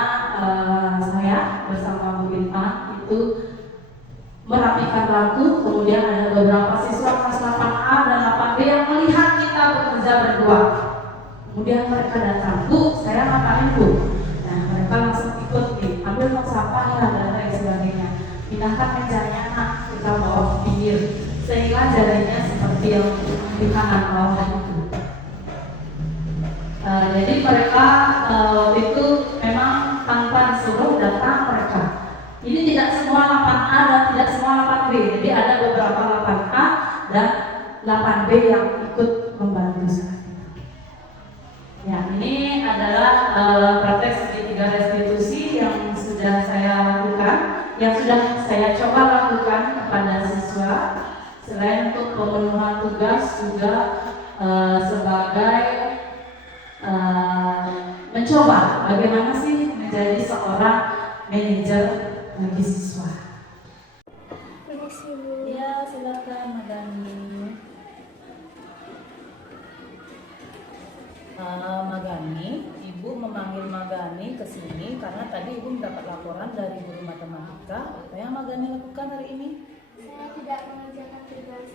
saya bersama Bu Bintang itu merapikan bangku, kemudian ada beberapa siswa kelas 8A dan 8B yang melihat kita bekerja berdua. Kemudian mereka datang, Bu, saya ngapain Bu? Mereka langsung ikut ambil tong sampah ya dan lain sebagainya. Pindahkan mejanya, kita bawa ke pinggir sehingga jadinya seperti yang di kanan bawah itu. Jadi mereka waktu itu memang tanpa disuruh datang mereka. Ini tidak semua 8A dan tidak semua 8B. Jadi ada beberapa 8A dan 8B yang ikut membantu saat itu. Ya, ini adalah praktek segitiga restitusi yang sudah saya lakukan, yang sudah saya coba lakukan kepada siswa. Selain untuk pemenuhan tugas juga sebagai mencoba bagaimana sih menjadi seorang manajer bagi siswa. Permisi Bu. Ya, silakan Magani. Magani, Ibu memanggil Magani ke sini karena tadi Ibu mendapat laporan dari guru matematika. Apa yang Magani lakukan hari ini? Saya tidak mengerjakan tugas.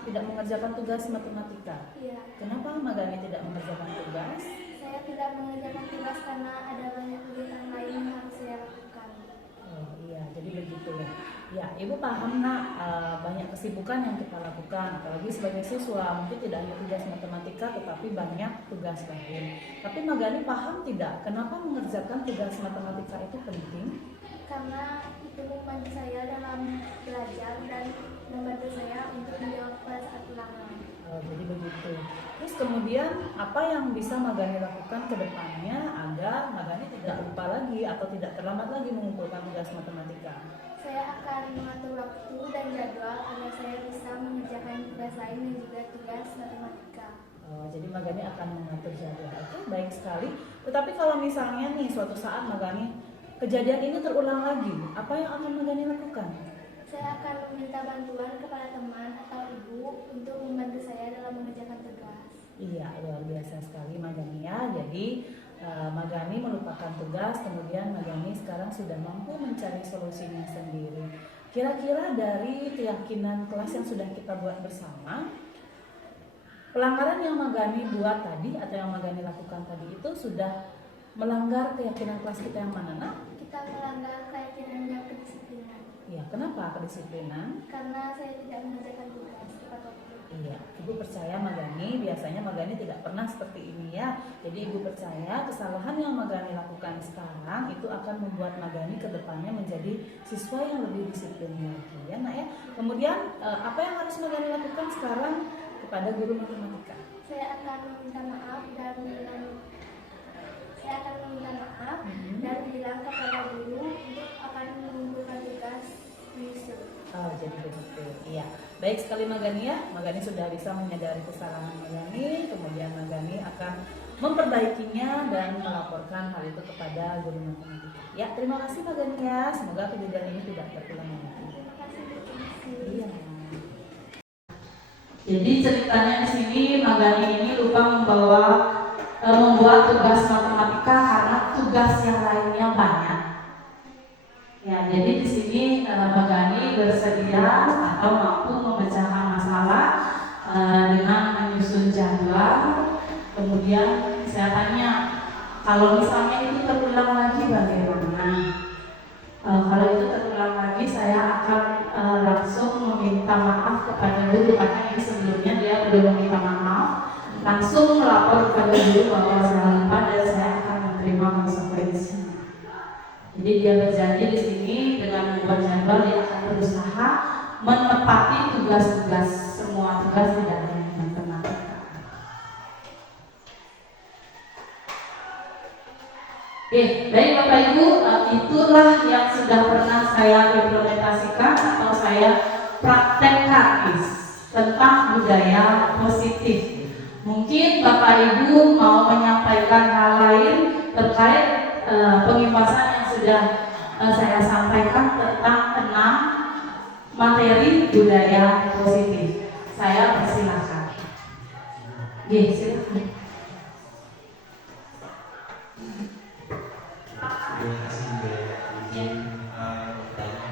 Tidak mengerjakan tugas matematika. Iya, Kenapa Magani tidak mengerjakan tugas? saya tidak mengerjakan tugas karena ada banyak kegiatan lain yang harus saya lakukan. Oh iya, jadi begitu ya. Ya, Ibu paham nak, banyak kesibukan yang kita lakukan, apalagi sebagai siswa, mungkin tidak hanya tugas matematika, tetapi banyak tugas lain. Tapi Magani paham tidak, kenapa mengerjakan tugas matematika itu penting? Karena itu membantu saya dalam belajar dan membantu saya untuk menjawab pada saat ulangan. Jadi begitu. Terus kemudian apa yang bisa Magani lakukan ke depannya agar Magani tidak lupa lagi atau tidak terlambat lagi mengumpulkan tugas matematika? Saya akan mengatur waktu dan jadwal agar saya bisa mengerjakan tugas lain dan juga tugas matematika. Jadi Magani akan mengatur jadwal. Oke, baik sekali. Tetapi kalau misalnya nih suatu saat Magani kejadian ini terulang lagi, apa yang akan Magani lakukan? Saya akan meminta bantuan kepada teman atau ibu untuk membantu saya dalam mengerjakan tugas. Iya, luar biasa sekali Magani ya. Jadi Magani melupakan tugas, kemudian Magani sekarang sudah mampu mencari solusinya sendiri. Kira-kira dari keyakinan kelas yang sudah kita buat bersama, pelanggaran yang Magani buat tadi atau yang Magani lakukan tadi itu sudah melanggar keyakinan kelas kita yang mana nak? Kita melanggar keyakinan dan kedisiplinan. Iya, kenapa kedisiplinan? Karena saya tidak mengerjakan tugas tepat waktu. Iya, Ibu percaya Magani, biasanya Magani tidak pernah seperti ini ya. Jadi Ibu percaya kesalahan yang Magani lakukan sekarang itu akan membuat Magani ke depannya menjadi siswa yang lebih disiplin lagi ya nak ya. Kemudian apa yang harus Magani lakukan sekarang kepada guru matematika? Saya akan meminta maaf dan bilang dan bilang kepada guru untuk akan mengumpulkan tugas menyusul. Oh, jadi begitu. Iya. Baik sekali Magani ya. Magani sudah bisa menyadari kesalahan Magani, kemudian Magani akan memperbaikinya dan melaporkan hal itu kepada guru matematika. Ya, terima kasih Magani ya. Semoga kejadian ini tidak terulang lagi. Terima kasih Bu Komisi. Iya. Jadi ceritanya di sini Magani ini lupa membuat tugas matematika karena tugas yang lainnya banyak. Ya, jadi di sini Magani bersedia atau mampu memecahkan masalah dengan menyusun jadwal. Kemudian saya tanya, kalau misalnya itu terulang lagi bagaimana? Kalau itu terulang lagi, saya akan langsung meminta maaf kepada guru karena ini sebelumnya dia sudah meminta maaf. Langsung melapor kepada guru bahwa saya lupa dan saya akan menerima konsekuensi. Jadi dia berjanji di sini dengan membuat jadwal dia akan berusaha menepati tugas-tugas, semua tugas tidak hanya matematika. Oke, baik Bapak Ibu, itulah yang sudah pernah saya implementasikan atau saya praktekkan tentang budaya positif. Mungkin Bapak Ibu mau menyampaikan hal lain terkait pengimpasan yang sudah saya sampaikan tentang 6 materi budaya positif. Saya persilakan. Silakan. Terima kasih Mbak. Izin bertanya,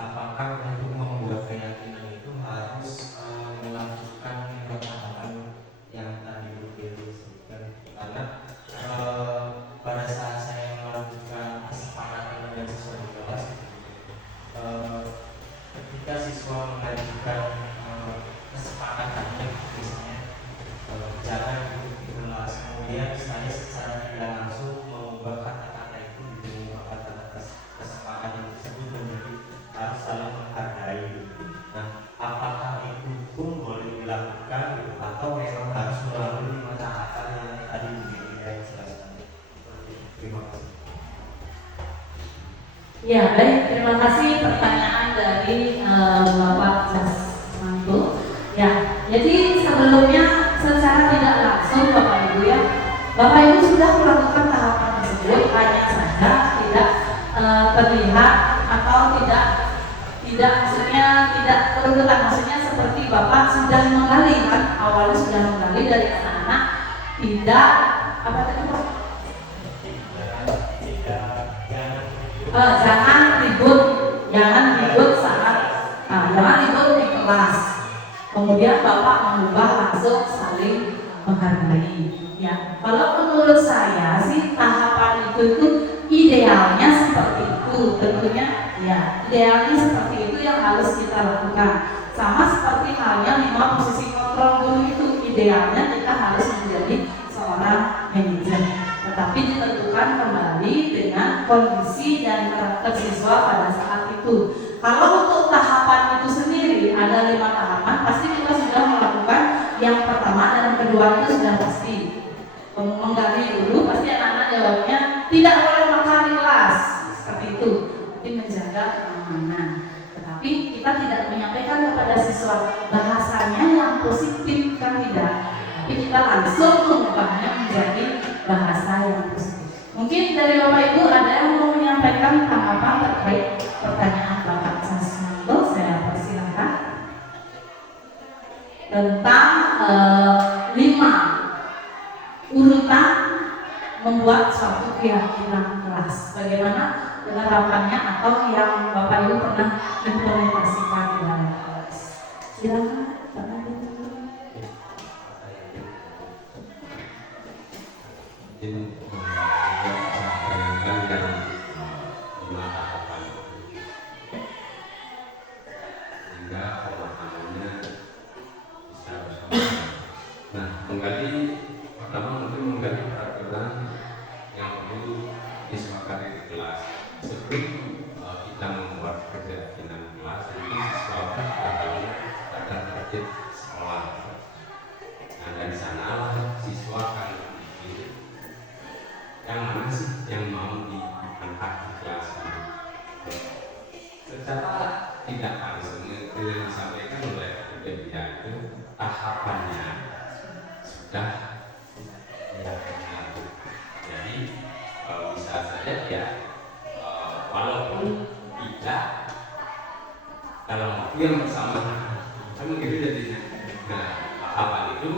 apakah untuk membuat keyakinan itu harus melakukan pertahanan yang tadi Bu sebutkan? Karena pada saat saya melakukan kesepakatan dengan siswa di kelas, ketika siswa mengajukan kesepakatannya, misalnya jangan ikut di kelas, kemudian Ya, baik. Terima kasih pertanyaan dari Bapak Jasmanto. Ya, jadi sebelumnya secara tidak langsung Bapak Ibu ya, Bapak Ibu sudah melakukan tahapan tersebut, hanya saja tidak terlihat atau tidak maksudnya tidak berurutan, maksudnya seperti Bapak sudah menggali kan, awalnya sudah menggali dari anak-anak, tidak apa tadi Pak? Jangan ribut saat jangan ribut di kelas. Kemudian Bapak mengubah langsung saling menghargai. Ya, kalau menurut saya sih tahapan itu idealnya seperti itu. Tentunya ya, idealnya seperti itu yang harus kita lakukan. Sama seperti halnya 5 posisi kontrol guru itu, idealnya kita harus menjadi seorang manajer. Tetapi ditentukan kembali dengan kondisi dan karakter siswa pada saat itu. Kalau untuk tahapan itu sendiri ada 5 tahapan, pasti kita sudah melakukan yang pertama dan yang kedua itu sudah pasti. Menggali dulu, pasti anak-anak jawabnya tidak boleh makan di kelas, seperti itu. Jadi menjaga keamanan. Tetapi kita tidak menyampaikan kepada siswa bahasanya yang positif kan tidak. Tapi kita langsung mengubahnya menjadi bahasa yang positif. Mungkin dari Bapak Ibu ada yang mau menyampaikan tanggapan terkait pertanyaan Bapak Jasmanto, saya persilahkan. Tentang 5 urutan membuat suatu keyakinan kelas. Bagaimana penerapannya atau yang Bapak Ibu pernah implementasikan di dalam kelas. Silakan Pak Nadiem. Menggali pertama mungkin menggali peraturan yang perlu disepakati di kelas sebelum kita membuat keyakinan kelas. Itu sesuatu ada tertib sekolah. Nah dari sana siswa akan berpikir yang mana sih yang mau diangkat di kelas ini. Secara tidak langsung disampaikan oleh dia itu tahapannya sudah dilakukan. Jadi bisa saja ya walaupun tidak dalam waktu yang bersamaan kan begitu jadinya. Nah tahapan itu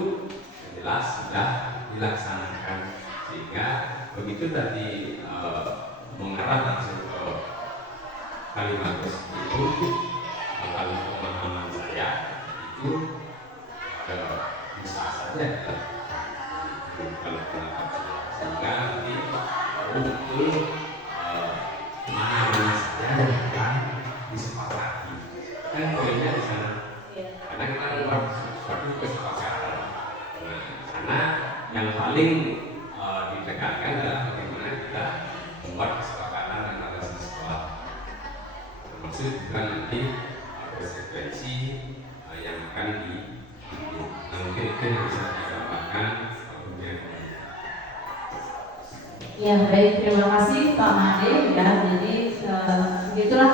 jelas sudah dilaksanakan sehingga begitu tadi mengarah langsung ke kalimat tersebut. Kalau pemahaman saya itu bisa saja kalau sehingga nanti betul mana saja yang akan disepakati kan poinnya di sana karena kita membuat suatu kesepakatan. Nah, karena yang paling ditekankan adalah bagaimana kita membuat kesepakatan antara siswa, termasuk juga nanti konsekuensi yang akan mungkin itu yang bisa digambarkan kemudian. Ya baik, terima kasih Pak Made ya. Jadi begitulah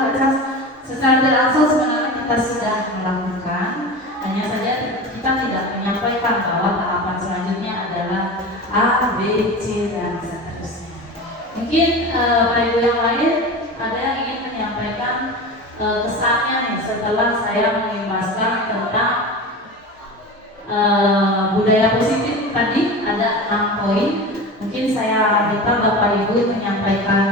secara tidak langsung sebenarnya kita sudah melakukan, hanya saja kita tidak menyampaikan bahwa tahapan selanjutnya adalah A, B, C dan seterusnya. Mungkin Pak Ibu yang lain ada yang ingin menyampaikan kesannya nih setelah saya mengimbaskan tentang budaya positif tadi ada 6 poin. Mungkin saya minta Bapak Ibu menyampaikan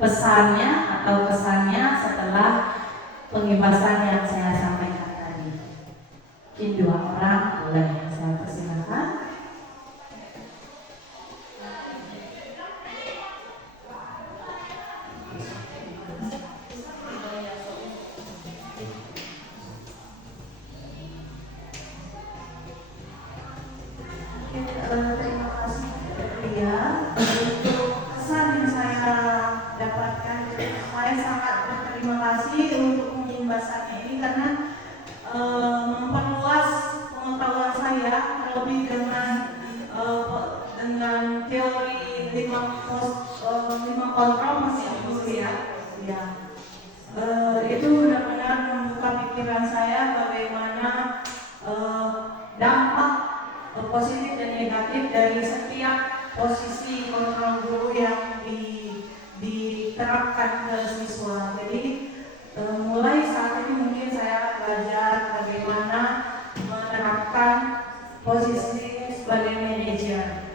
pesannya atau kesannya setelah pengibasan yang saya sampaikan tadi. Mungkin 2 orang boleh saya persilakan. Terima kasih ya untuk kesan yang saya dapatkan. Saya sangat berterima kasih untuk pembahasannya ini karena memperluas pengetahuan saya terlebih dengan teori 5 kontrol masih ya. Ya, itu benar-benar membuka pikiran saya bagaimana dampak positif dan negatif dari setiap posisi kontrol guru yang diterapkan ke siswa. Jadi mulai saat ini mungkin saya belajar bagaimana menerapkan posisi sebagai manajer.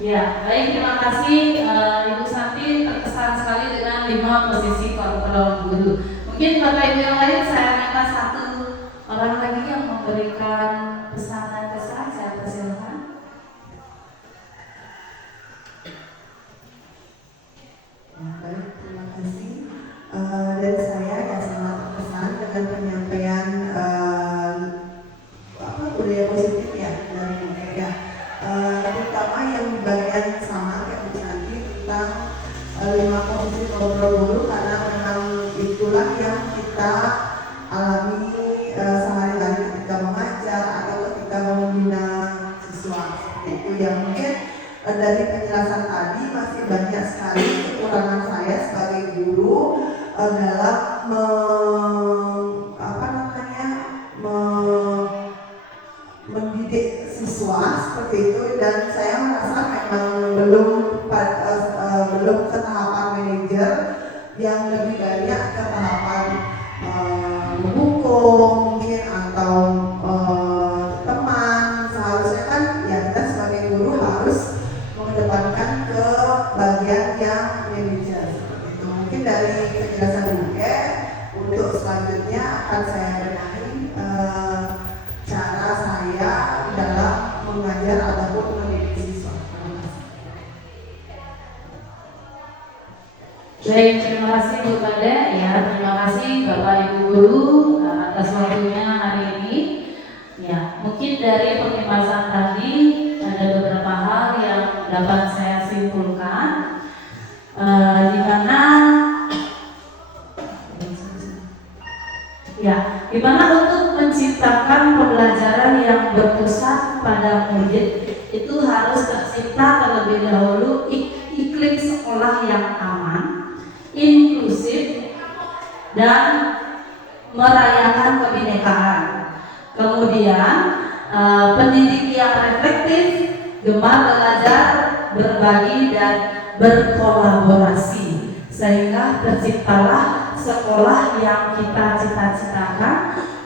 Ya, baik, terima kasih Ibu Santi, terkesan sekali dengan 5 posisi kontrol guru. Mungkin Bapak Ibu yang lain saya minta satu orang lagi yang memberikan pesan dan kesan, saya persilakan. Baik, terima kasih. Dari saya yang sangat terkesan dengan penyampaian budaya positif ya dari mereka, terutama yang di bagian sama kayak Bu Santi tentang 5 posisi kontrol guru, karena memang itulah yang kita alami sehari-hari ketika mengajar atau ketika membina siswa. Itu yang mungkin dari penjelasan tadi masih banyak sekali kekurangan saya sebagai guru dalam mendidik siswa seperti itu, dan saya merasa memang belum ke tahapan manajer yang lebih banyak ke tahapan menghukum mungkin atau teman. Seharusnya kan ya kita sebagai guru harus mengedepankan ke bagian yang manajer seperti itu. Mungkin dari penjelasan Buke untuk selanjutnya akan saya benahi cara saya dalam mengajar ataupun mendidik siswa. Baik, terima kasih Bu Kade, ya, terima kasih Bapak Ibu Guru atas waktunya hari ini. Ya, mungkin dari pembahasan tadi ada beberapa hal yang dapat saya simpulkan, di mana untuk menciptakan pembelajaran yang berpusat pada murid itu harus tercipta terlebih dahulu iklim sekolah yang aman, inklusif, dan merayakan kebinekaan. Kemudian pendidik yang reflektif, gemar belajar, berbagi, dan berkolaborasi, sehingga terciptalah sekolah yang kita cita-citakan.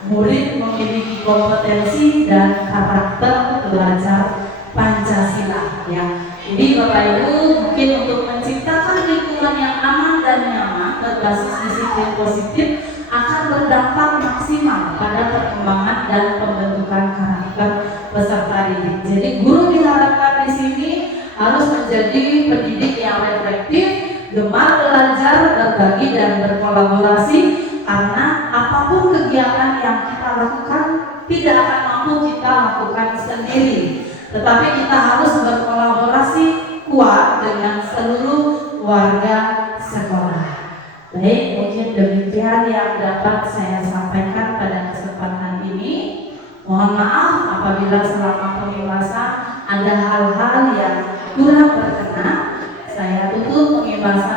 Murid memiliki kompetensi dan karakter belajar Pancasila. Ya, jadi Bapak Ibu mungkin untuk menciptakan lingkungan yang aman dan nyaman berbasis disiplin positif akan berdampak maksimal pada perkembangan dan pembentukan karakter peserta didik. Jadi guru diharapkan di sini harus menjadi pendidik yang reflektif, gemar belajar, berbagi, dan berkolaborasi, karena apapun kegiatan yang kita lakukan tidak akan mampu kita lakukan sendiri, tetapi kita harus berkolaborasi kuat dengan seluruh warga sekolah. Baik, mungkin demikian yang dapat saya sampaikan pada kesempatan ini. Mohon maaf apabila selama pembahasan ada hal-hal yang kurang berkenan. Saya tutup pembahasan